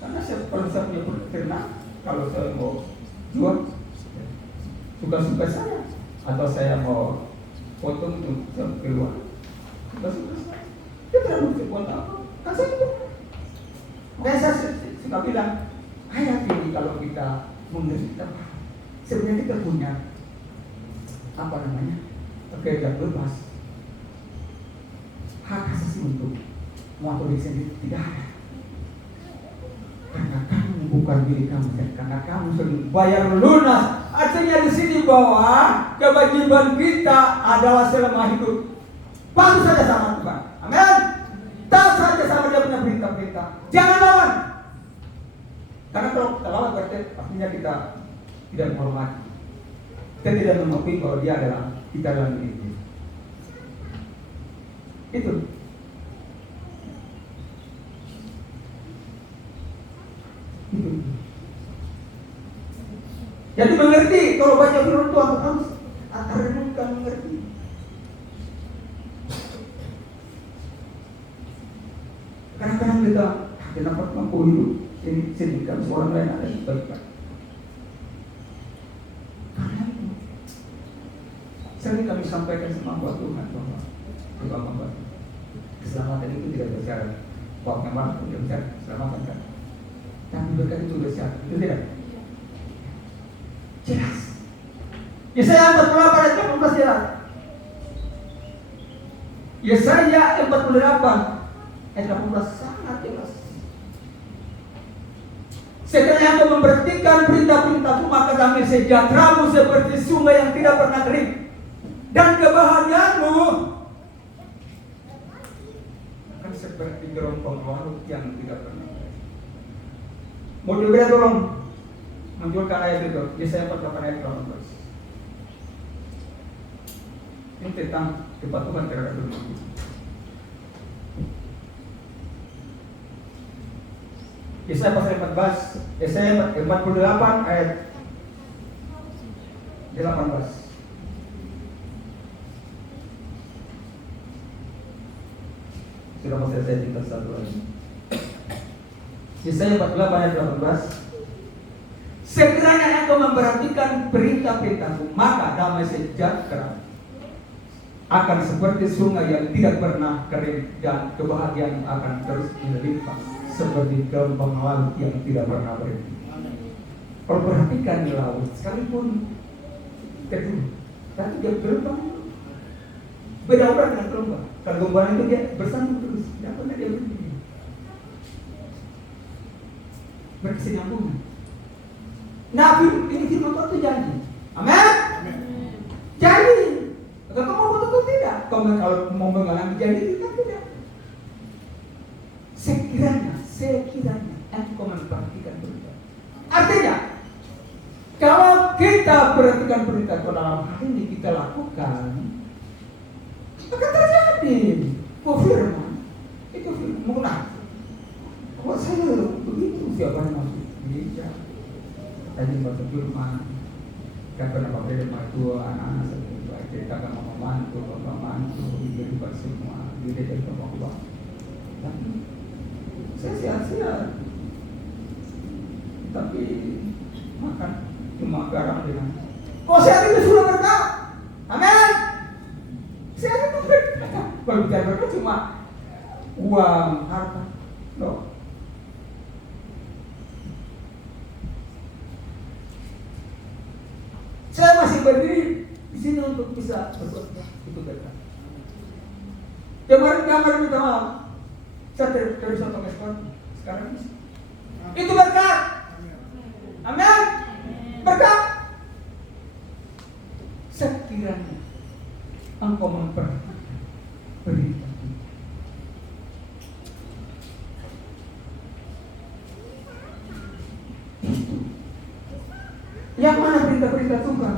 Karena kalau saya punya ternak, kalau saya mau jual, suka-suka saya, atau saya mau potong untuk keluar, suka-suka saya. Dia tidak mungkin buat apa? Kan saya itu. Saya suka bilang, ayat ini kalau kita mengerti, sebenarnya kita punya kehendak bebas, hak asasi untuk mengatur diri sendiri tidak ada. Karena kamu bukan diri kamu, karena kamu sudah bayar lunas. Artinya di sini bahwa kewajiban kita adalah selama hidup patuh saja sama Tuhan. Amin. Taat saja sama dia punya perintah-perintah. Jangan lawan. Karena kalau kita lawan berarti artinya kita tidak menghormati. Kita tidak mengakui bahwa dia adalah kita dalam diri. Itu. Jadi mengerti kalau baca firman Tuhan harus renungkan mengerti. Kadang-kadang kita dapat mampu hidup ini sedihkan seorang lain ada di balik. Karena itu sering kami sampaikan sama buat Tuhan bahwa Tuhan keselamatan itu tidak bersyarat. Bahwa memang tidak bersyarat keselamatan kan. Tapi berkat itu bersyarat, itu tidak. Jelas. Yesaya 48 ayat 18 jelas. Yesaya 48 ayat 18 sangat jelas. Sekiranya engkau memperhatikan perintah-perintahku, maka damai sejahteramu seperti sungai yang tidak pernah kering, dan kebahagiaanmu akan seperti gelombang laut yang tidak pernah kering. Mau diberi tolong munculkan ayat itu, Yesaya 48 ayat 18. Ini tentang kepatuhan terhadap firman Tuhan. Yesaya pasal 14, Yesaya 48 ayat 18. Sudah mau selesai tinggal satu lagi. Yesaya 48 ayat 18. Sekiranya engkau memperhatikan perintah-perintahku, maka damai sejahtera akan seperti sungai yang tidak pernah kering, dan kebahagiaan akan terus melimpah seperti gelombang laut yang tidak pernah berhenti. Kalau perhatikan di laut, sekalipun teduh, tapi dia gelombang. Beda orang dengan gelombang. Kalau gelombang itu dia bersambung terus, tidak pernah dia berhenti. Berkesinambungan. Nah, ini firman Tuhan itu janji. Amin. Janji. Kalau kamu mau betul tidak? Kalau mau mengalami janji itu tidak. Sekiranya engkau memperhatikan perintah. Artinya, kalau kita perhatikan perintah dalam hal ini kita lakukan, akan terjadi. Firman itu firman. Kalau saya begitu, siapa yang masuk gereja? Tadi baca firman, kan pernah pakai firman itu anak-anak saya cerita ke mama mantu, bapak mantu, diberi semua, diberi bapak. Tapi saya sia-sia. Tapi makan cuma garam dengan. Kok saya itu sudah berkah? Amin. Saya itu berkah. Kalau bicara berkah cuma uang, harta. Loh. Saya masih berdiri di sini untuk bisa berkhotbah, itu berkah. Kemarin minta maaf. Saya dari satu ekspor sekarang bisa. Itu berkat. Amin. Berkat. Sekiranya engkau memperhatikan perintah. Yang mana perintah-perintah Tuhan?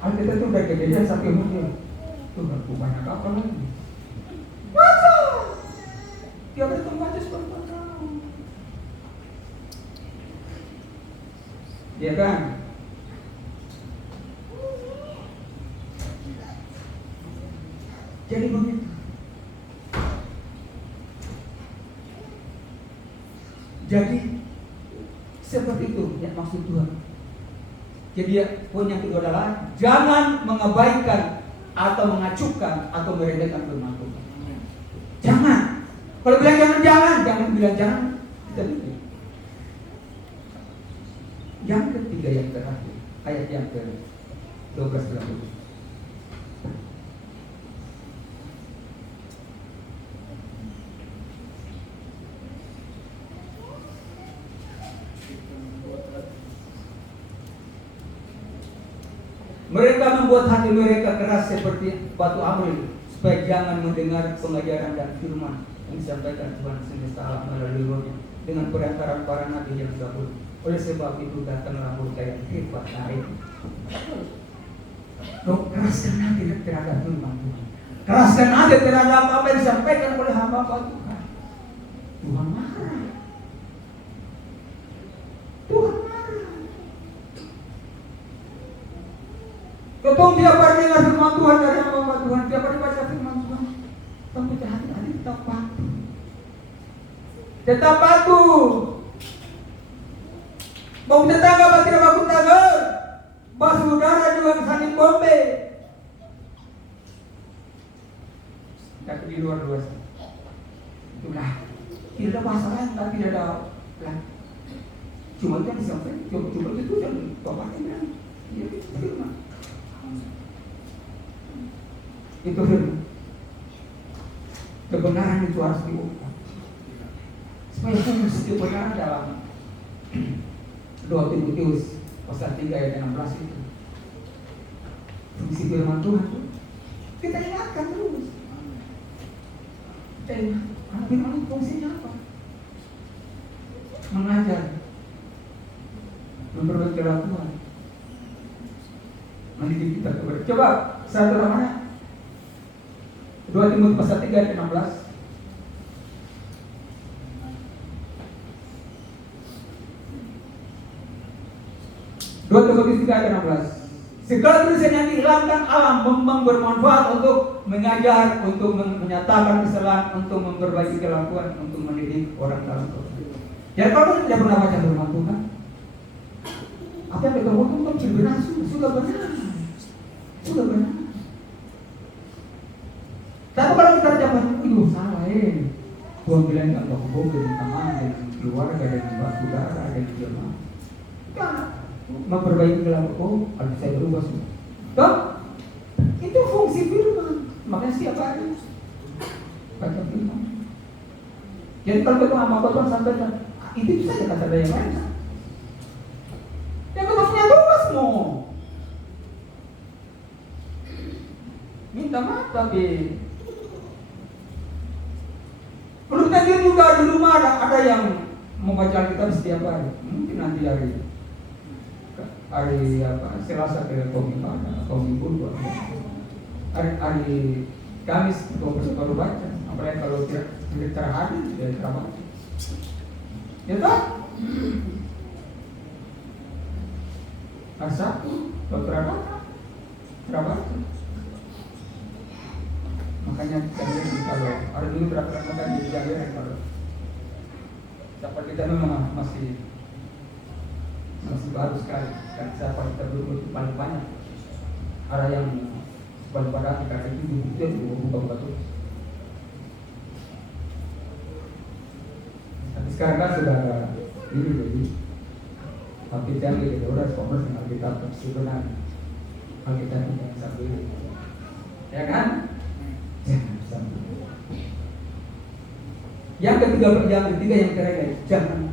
Alkitab itu dari Kejadian sampai Mulia. Tuhan, banyak apa lagi? Masa? Dia bertempat seperti kamu. Ya kan? Jadi begitu. Jadi seperti itu yang maksud Tuhan. Jadi poin yang kedua adalah jangan mengabaikan atau mengacuhkan atau merendahkan firman Tuhan. Jangan. Kalau bilang jangan bilang jangan. Kita bilang. Yang ketiga yang terakhir, ayat yang ke-12. Mereka membuat hati mereka keras seperti batu amril, supaya jangan mendengar pengajaran dan firman yang disampaikan Tuhan semesta alam melalui rohnya dengan perantaraan para nabi yang zabur. Oleh sebab itu datanglah murka yang hebat hari ini. Keraskan hati terhadap firman Tuhan. Keraskan hati terhadap apa yang disampaikan oleh hamba Tuhan. Tuhan marah. Tuhan marah. Ketemu tiap hari dengar firman Tuhan dari hamba Tuhan, tiap hari baca firman Tuhan, tapi hati-hati tetap patuh. Tetap patuh. Bau tetangga pasti tidak tetangga. Basuh udara juga saling bombe. Tapi di luar luas. Itulah. Tidak ada masalah, tidak ada. Cuma kan disampaikan, cuma itu dan bapaknya kan. Dia firman. Itu firman. Kebenaran itu harus diungkap. supaya fungsi kebenaran dalam 2 Timotius pasal 3 ayat 16 itu. Fungsi firman Tuhan itu kita ingatkan terus. Kita ingat, firman itu fungsinya apa? Mengajar, memperbaiki kelakuan, mendidik kita kepada. Coba satu mana? 2 Timotius pasal 3 ayat 16. 2 Timotius 3 ayat 16. Segala tulisan yang dihilangkan Allah memang bermanfaat untuk mengajar, untuk menyatakan kesalahan, untuk memperbaiki kelakuan, untuk mendidik orang dalam Tuhan. Jadi kalau kita tidak pernah baca firman Tuhan, apa yang kita butuhkan benar sudah benar, sudah benar. Tapi kalau kita dapat itu salah, Tuhan bilang nggak bohong dengan teman, dengan keluarga, dengan saudara, dengan jemaat. Kan memperbaiki kelakuan, harus saya berubah semua. Toh, itu fungsi firman. Makanya setiap hari baca firman. Jadi kalau kita sama Bapak sampaikan, itu saja kata ada yang lain. Yang kita punya tugas mau minta maaf tapi perlu tadi juga di rumah ada yang membaca kitab setiap hari. Mungkin nanti hari Selasa ke Minggu hari Kamis baru baca, apalagi kalau tidak terhadir tidak terbaca. Ya toh? Hari Sabtu terbaca. Makanya kalau hari dulu berapa makan di Jawa kalau dapat kita memang masih baru sekali. Kan siapa kita dulu paling banyak. Ada yang paling pada kita itu bukan betul. Tapi sekarang kan sudah ada ini jadi. Tapi jangan kita udah fokus dengan kita sebenarnya. Kalau kita tidak sampai, ya kan? Jangan sampai. Yang ketiga yang terakhir, jangan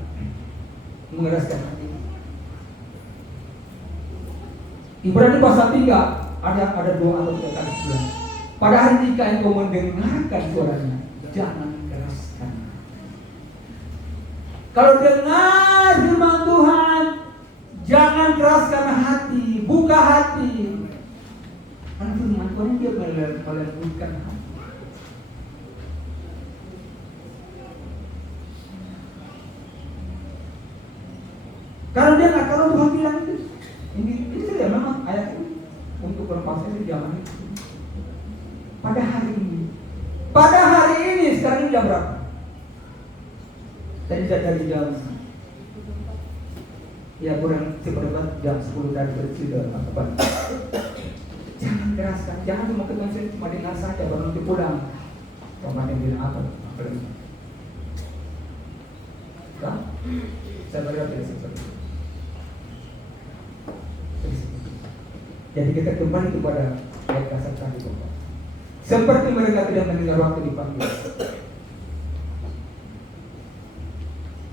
mengeraskan hati. Ibrani pasal 3 ada 2 atau 3 kali bilang, pada hari jika engkau mendengarkan suaranya, jangan keraskan. Kalau dengar firman Tuhan, jangan keraskan hati, buka hati. Karena firman Tuhan dia melembutkan hati. Kalau dia nggak, kalau Tuhan bilang itu, ini ya memang ayat ini untuk berpuasa di zaman itu. Pada hari ini sekarang ini jam berapa? Tadi dari jam ya kurang seperempat jam 10 tadi sudah apa? Jangan keraskan, jangan cuma ketemu cuma dengar saja baru nanti pulang. Kemarin bilang apa? Kan? Saya berkata seperti itu. Jadi kita kembali kepada ayat kasar tadi, Bapak. Seperti mereka tidak mendengar waktu dipanggil,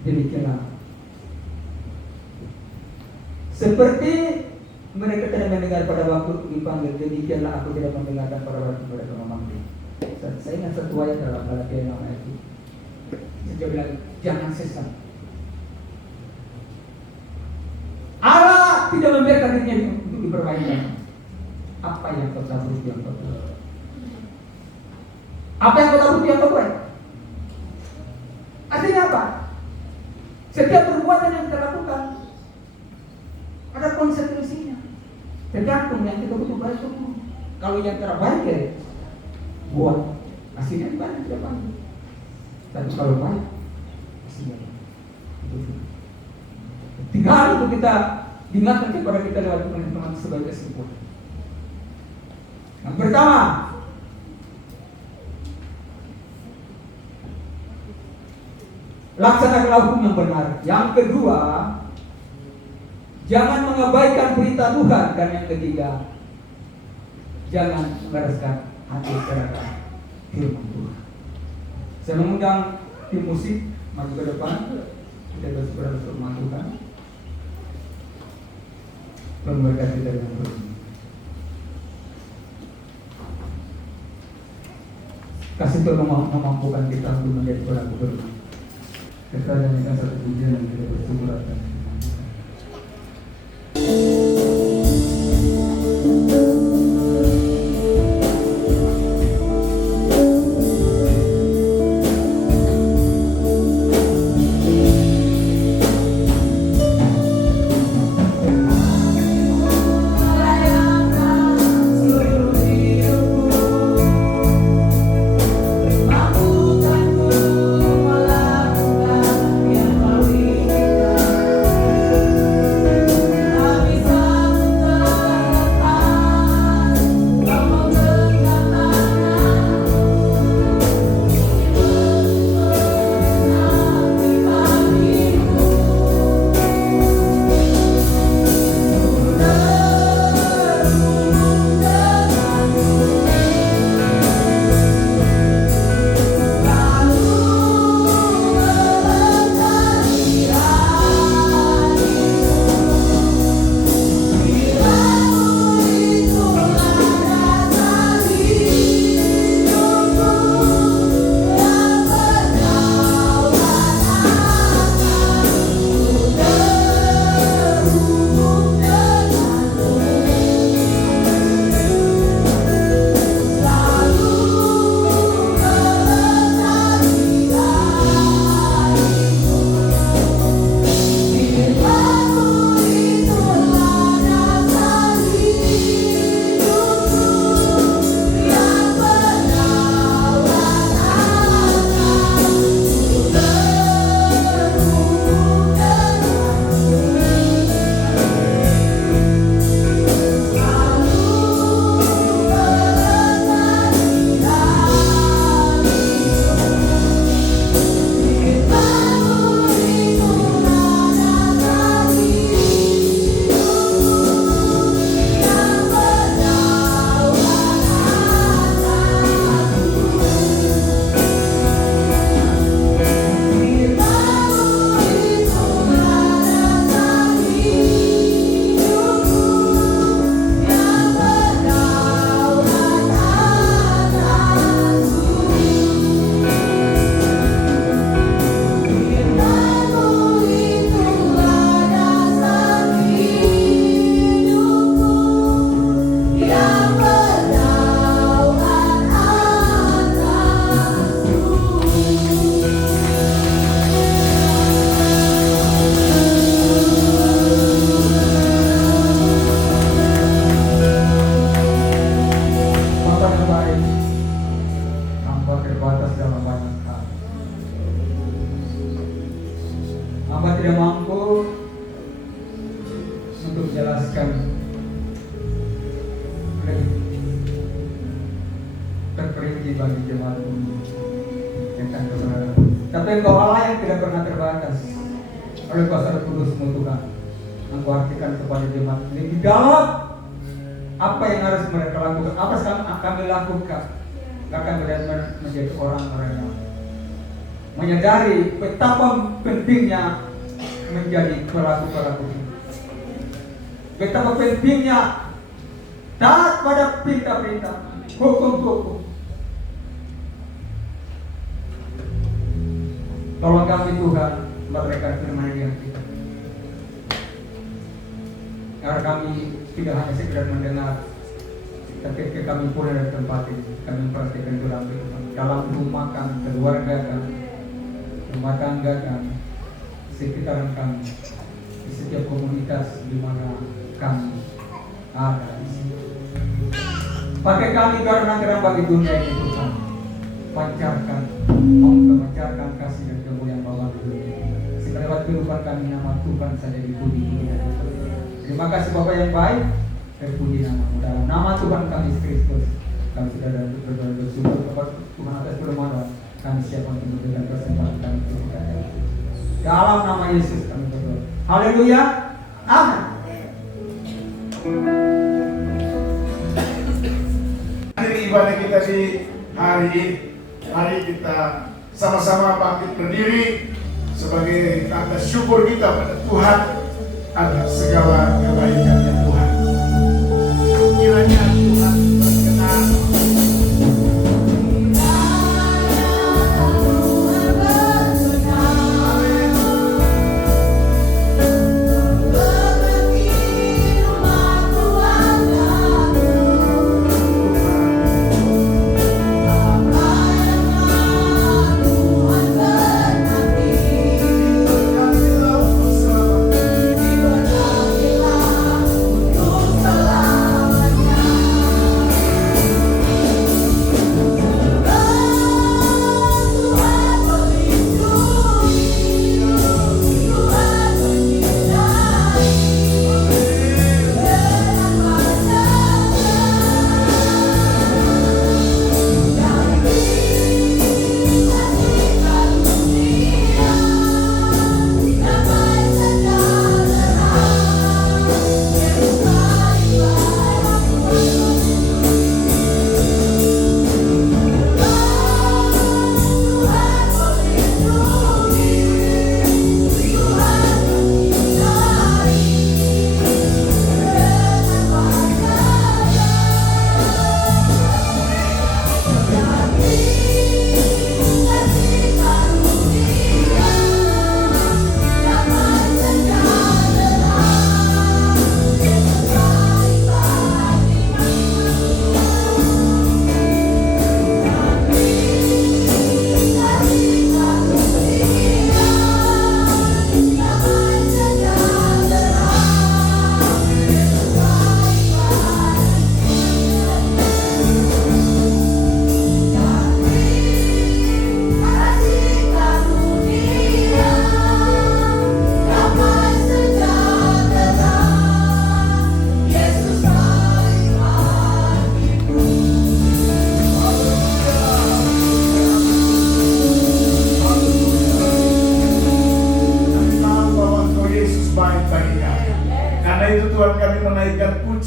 demikianlah. Seperti mereka tidak mendengar pada waktu dipanggil, demikianlah aku tidak mendengarkan pada waktu mereka memanggil. Saya ingat satu ayat dalam Galatia 6 ayat itu. Saya bilang jangan sesat. Allah tidak membiarkan dirinya untuk dipermainkan. Apa yang kau tabur yang kau buat? Apa yang kau tabur yang kau buat? Artinya apa? Setiap perbuatan yang kita lakukan ada konsekuensinya. Tergantung yang kita butuh baik itu. Kalau yang terbaik ya buat, hasilnya banyak tidak banyak. Tapi kalau baik hasilnya banyak. Tinggal itu kita ingatkan kepada kita lewat teman-teman sebagai kesimpulan. Yang pertama, laksanakanlah hukum yang benar. Yang kedua, jangan mengabaikan perintah Tuhan. Dan yang ketiga, jangan mengeraskan hati terhadap firman Tuhan. Saya mengundang tim musik maju ke depan. Kita berseberangan untuk maju kan. Tuhan berkati kita dengan berdoa. Kasih Tuhan memampukan kita untuk menjadi pelaku berdoa. Kita nyanyikan satu pujian yang kita bersyukur atas. Hamba tidak mampu untuk menjelaskan terperinci bagi jemaat ini tentang kebenaran. Tapi Engkau Allah yang tidak pernah terbatas. Oleh kuasa Roh Kudus-Mu Tuhan, Engkau artikan kepada jemaat ini di dalam apa yang harus mereka lakukan, apa yang kami lakukan, akan menjadi orang-orang yang menyadari betapa pentingnya menjadi pelaku-pelaku ini. Betapa pentingnya taat pada perintah-perintah, hukum-hukum. Tolong kami Tuhan, mereka firman yang kita. Agar kami tidak hanya sekedar mendengar, tapi ketika kami pulang dari tempat ini, kami memperhatikan dalam rumah kami, keluarga kami, rumah tangga kami, sekitaran kami, di setiap komunitas di mana kami ada di sini. Pakai kami karena terang bagi dunia ini Tuhan. Pancarkan, memancarkan kasih dan kemuliaan Bapa di dunia. Lewat kehidupan kami nama Tuhan saja dipuji-puji dan dipuji. Terima kasih Bapa yang baik. Terpuji nama-Mu dalam nama Tuhan kami Kristus. Kami sudah bersyukur kepada Tuhan atas permohonan. Kami siap untuk memberikan kesempatan kami untuk dalam nama Yesus kami berdoa. Haleluya. Amin. Akhir ibadah kita di hari ini. Mari kita sama-sama bangkit berdiri sebagai tanda syukur kita pada Tuhan atas segala kebaikannya Tuhan. Kiranya Tuhan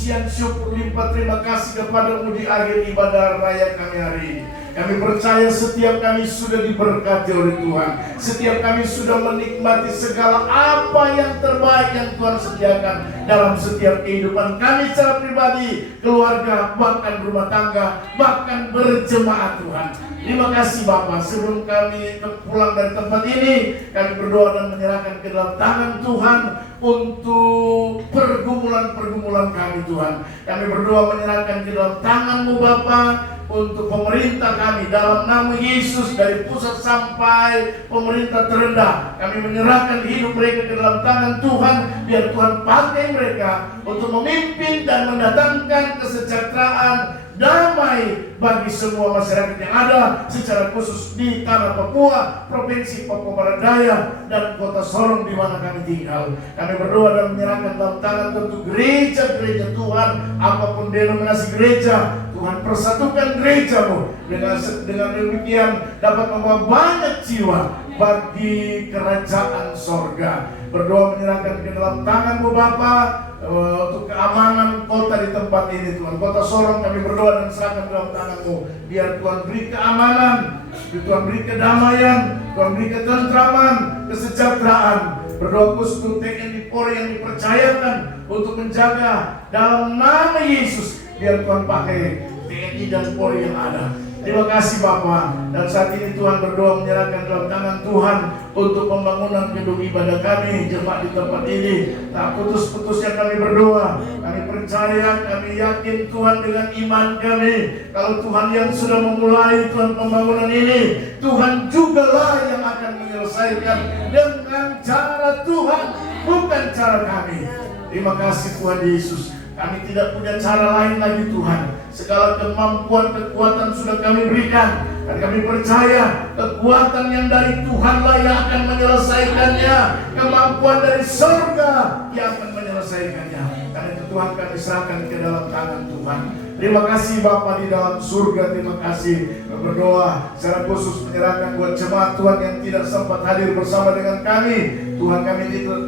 berkenan syukur limpah terima kasih kepadamu di akhir ibadah raya kami hari ini. Kami percaya setiap kami sudah diberkati oleh Tuhan. Setiap kami sudah menikmati segala apa yang terbaik yang Tuhan sediakan dalam setiap kehidupan kami secara pribadi, keluarga, bahkan rumah tangga, bahkan berjemaat Tuhan. Terima kasih Bapak. Sebelum kami pulang dari tempat ini, kami berdoa dan menyerahkan ke dalam tangan Tuhan untuk pergumulan-pergumulan kami Tuhan. Kami berdoa menyerahkan ke dalam tangan-Mu Bapak, untuk pemerintah kami dalam nama Yesus, dari pusat sampai pemerintah terendah. Kami menyerahkan hidup mereka ke dalam tangan Tuhan, biar Tuhan pakai mereka untuk memimpin dan mendatangkan kesejahteraan, damai bagi semua masyarakat yang ada, secara khusus di tanah Papua, Provinsi Papua Barat Daya, dan Kota Sorong di mana kami tinggal. Kami berdoa dan menyerahkan dalam tangan tentu gereja-gereja Tuhan, apapun denominasi gereja, Tuhan persatukan gereja-Mu dengan demikian dapat membawa banyak jiwa bagi kerajaan sorga. Berdoa menyerahkan ke dalam tangan-Mu Bapa, untuk keamanan kota di tempat ini Tuhan. Kota Sorong kami berdoa dan serahkan dalam tangan-Mu. Biar Tuhan beri keamanan, Tuhan beri kedamaian, Tuhan beri ketentraman, kesejahteraan. Berdoa khusus untuk TNI Polri yang dipercayakan untuk menjaga dalam nama Yesus. Biar Tuhan pakai TNI dan Polri yang ada. Terima kasih Bapak. Dan saat ini Tuhan berdoa menyerahkan dalam tangan Tuhan untuk pembangunan gedung ibadah kami, jemaat di tempat ini. Tak putus-putusnya kami berdoa. Kami percaya, kami yakin Tuhan dengan iman kami, kalau Tuhan yang sudah memulai Tuhan pembangunan ini, Tuhan jugalah yang akan menyelesaikan dengan cara Tuhan, bukan cara kami. Terima kasih Tuhan Yesus. Kami tidak punya cara lain lagi Tuhan. Segala kemampuan, kekuatan sudah kami berikan. Dan kami percaya kekuatan yang dari Tuhanlah yang akan menyelesaikannya. Kemampuan dari surga yang akan menyelesaikannya. Karena itu Tuhan kami serahkan ke dalam tangan Tuhan. Terima kasih Bapa di dalam surga. Terima kasih. Berdoa secara khusus menyerahkan buat jemaat Tuhan yang tidak sempat hadir bersama dengan kami. Tuhan, kami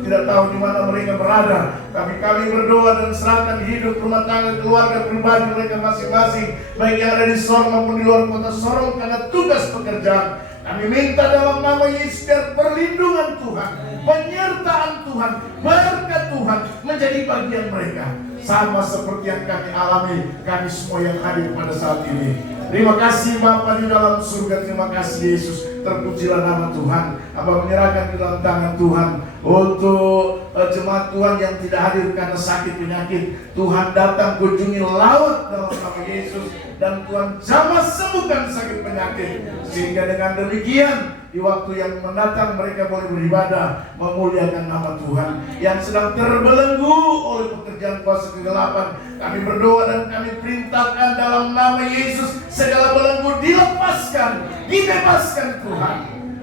tidak tahu di mana mereka berada. Tapi kami berdoa dan serahkan hidup, rumah tangga, keluarga, pribadi mereka masing-masing, baik yang ada di Sorong maupun di luar kota Sorong, karena tugas pekerjaan. Kami minta dalam nama Yesus, biar perlindungan Tuhan, penyertaan Tuhan, berkat Tuhan menjadi bagian mereka. Sama seperti yang kami alami, kami semua yang hadir pada saat ini. Terima kasih Bapa di dalam surga, terima kasih Yesus. Terpujilah nama Tuhan. Hamba menyerahkan di dalam tangan Tuhan untuk jemaat Tuhan yang tidak hadir karena sakit penyakit. Tuhan datang kunjungi lawat dalam nama Yesus, dan Tuhan jamah sembuhkan sakit penyakit, sehingga dengan demikian di waktu yang mendatang mereka boleh beribadah memuliakan nama Tuhan. Yang sedang terbelenggu oleh pekerjaan kuasa kegelapan, kami berdoa dan kami perintahkan dalam nama Yesus, segala belenggu dilepaskan, dibebaskan Tuhan,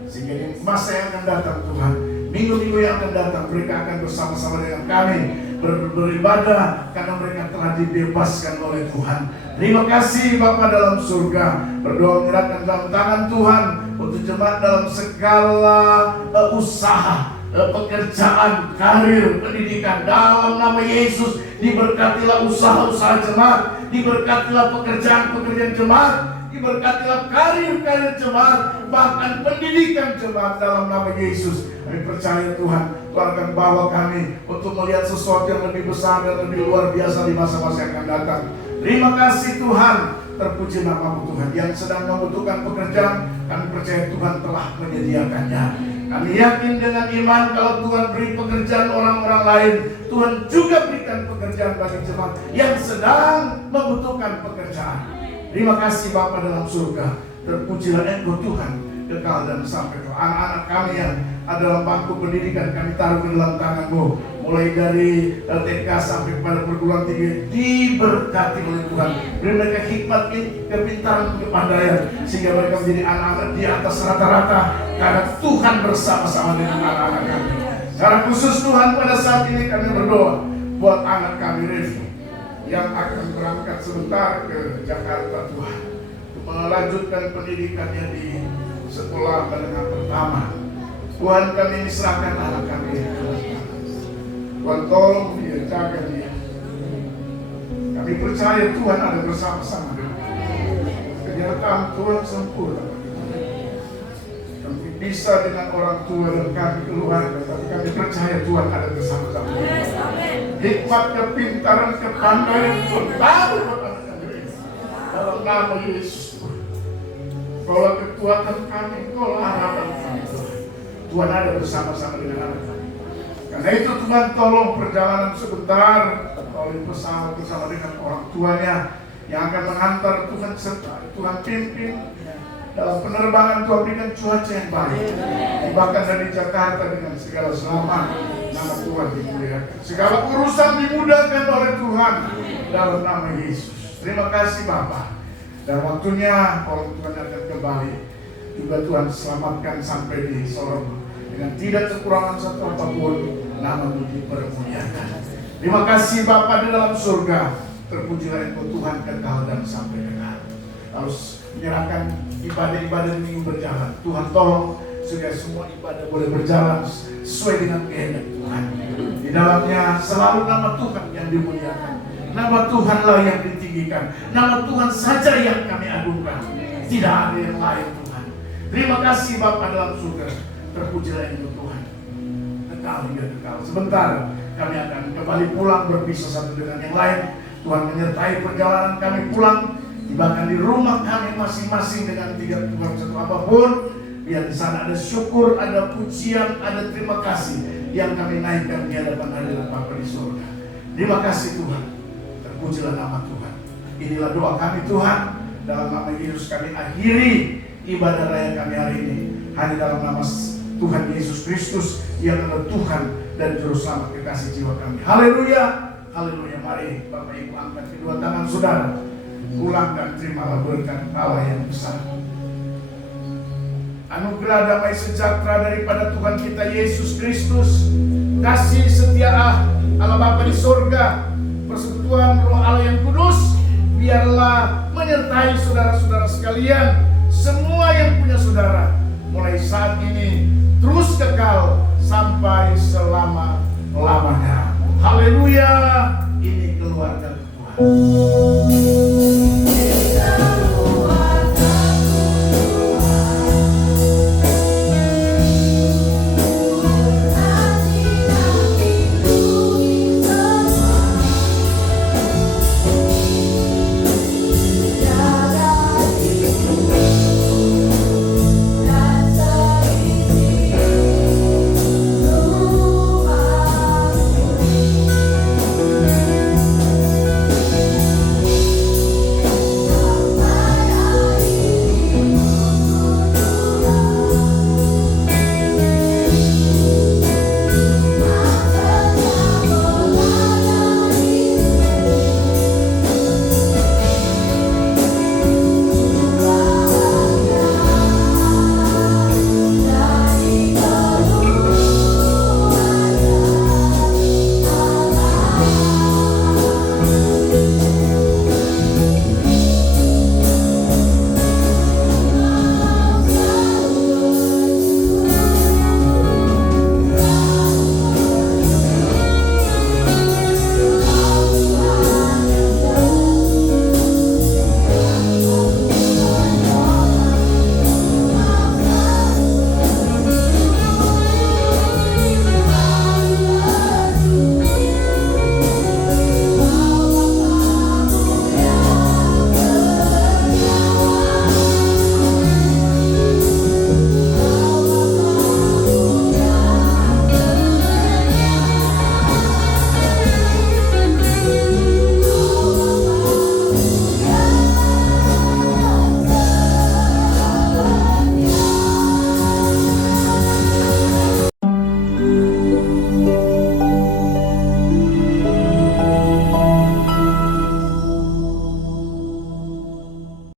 sehingga di masa yang akan datang Tuhan, minggu-minggu yang akan datang, mereka akan bersama-sama dengan kami beribadah karena mereka telah dibebaskan oleh Tuhan. Terima kasih Bapa dalam surga. Berdoa menyerahkan dalam tangan Tuhan untuk jemaat dalam segala usaha, pekerjaan, karir, pendidikan. Dalam nama Yesus, diberkatilah usaha-usaha jemaat, diberkatilah pekerjaan-pekerjaan jemaat, diberkatilah karir-karir jemaat, bahkan pendidikan jemaat dalam nama Yesus. Kami percaya Tuhan, Tuhan akan bawa kami untuk melihat sesuatu yang lebih besar dan lebih luar biasa di masa-masa yang akan datang. Terima kasih Tuhan, terpuji nama-Mu Tuhan. Yang sedang membutuhkan pekerjaan, kami percaya Tuhan telah menyediakannya. Kami yakin dengan iman kalau Tuhan beri pekerjaan orang-orang lain, Tuhan juga berikan pekerjaan bagi jemaat yang sedang membutuhkan pekerjaan. Terima kasih Bapa dalam surga. Terpujilah Engkau Tuhan, kekal dan sampai ke anak-anak kami yang ada dalam bangku pendidikan, kami taruh ke dalam tangan-Mu. Mulai dari TK sampai pada perguruan tinggi, diberkati oleh Tuhan. Beri mereka hikmat, kepintaran, kepandaian, sehingga mereka menjadi anak-anak di atas rata-rata, karena Tuhan bersama-sama dengan anak-anak kami. Secara khusus Tuhan, pada saat ini kami berdoa buat anak kami Revi yang akan berangkat sebentar ke Jakarta Tuhan, untuk melanjutkan pendidikannya di sekolah menengah pertama. Tuhan, kami serahkan anak kami. Tuhan tolong dia, jaga dia. Kami percaya Tuhan ada bersama-sama dengan dia. Kenyataan Tuhan sempurna. Kami bisa dengan orang tua dan kami keluarga, tapi kami percaya Tuhan ada bersama-sama. Hikmat, kepintaran, kepandaian Tuhan taruh pada kami dalam nama Yesus. Kaulah kekuatan kami, kaulah harapan kami Tuhan. Tuhan ada bersama-sama dengan anak kami. Karena itu Tuhan tolong perjalanan sebentar oleh pesawat bersama dengan orang tuanya yang akan mengantar, Tuhan sertai, Tuhan pimpin dalam penerbangan. Tuhan berikan cuaca yang baik, bahkan dari Jakarta dengan segala selamat. Nama Tuhan dimuliakan, segala urusan dimudahkan oleh Tuhan dalam nama Yesus. Terima kasih Bapa. Dan waktunya kalau Tuhan akan kembali, juga Tuhan selamatkan sampai di sorong dengan tidak kekurangan satu apapun. Nama-Mu dipermuliakan. Terima kasih Bapa di dalam surga. Terpujilah Engkau Tuhan, kekal dan sampai kekal. Harus menyerahkan ibadah-ibadah ini berjalan. Tuhan tolong supaya semua ibadah boleh berjalan sesuai dengan kehendak Tuhan. Di dalamnya selalu nama Tuhan yang dimuliakan. Nama Tuhanlah yang ditinggikan. Nama Tuhan saja yang kami agungkan. Tidak ada yang lain Tuhan. Terima kasih Bapa dalam surga. Terpujilah Engkau Tuhan, kekal hingga kekal. Sebentar kami akan kembali pulang, berpisah satu dengan yang lain. Tuhan menyertai perjalanan kami pulang, bahkan di rumah kami masing-masing dengan tidak kurang satu apapun. Biar di sana ada syukur, ada pujian, ada terima kasih yang kami naikkan di hadapan hadirat Bapa di surga. Terima kasih Tuhan. Terpujilah nama Tuhan. Inilah doa kami Tuhan. Dalam nama Yesus kami akhiri ibadah raya kami hari ini. Hanya dalam nama Tuhan Yesus Kristus yang adalah Tuhan dan Juru Selamat kekasih jiwa kami. Haleluya, haleluya. Mari Bapak Ibu angkat kedua tangan saudara, pulang dan terimalah berkat Allah yang besar. Anugerah damai sejahtera daripada Tuhan kita Yesus Kristus, kasih setia Allah Bapa di surga, persekutuan Roh Allah yang kudus, biarlah menyertai saudara-saudara sekalian, semua yang punya saudara, mulai saat ini terus kekal sampai selama-lamanya. Haleluya, ini keluarga Tuhan.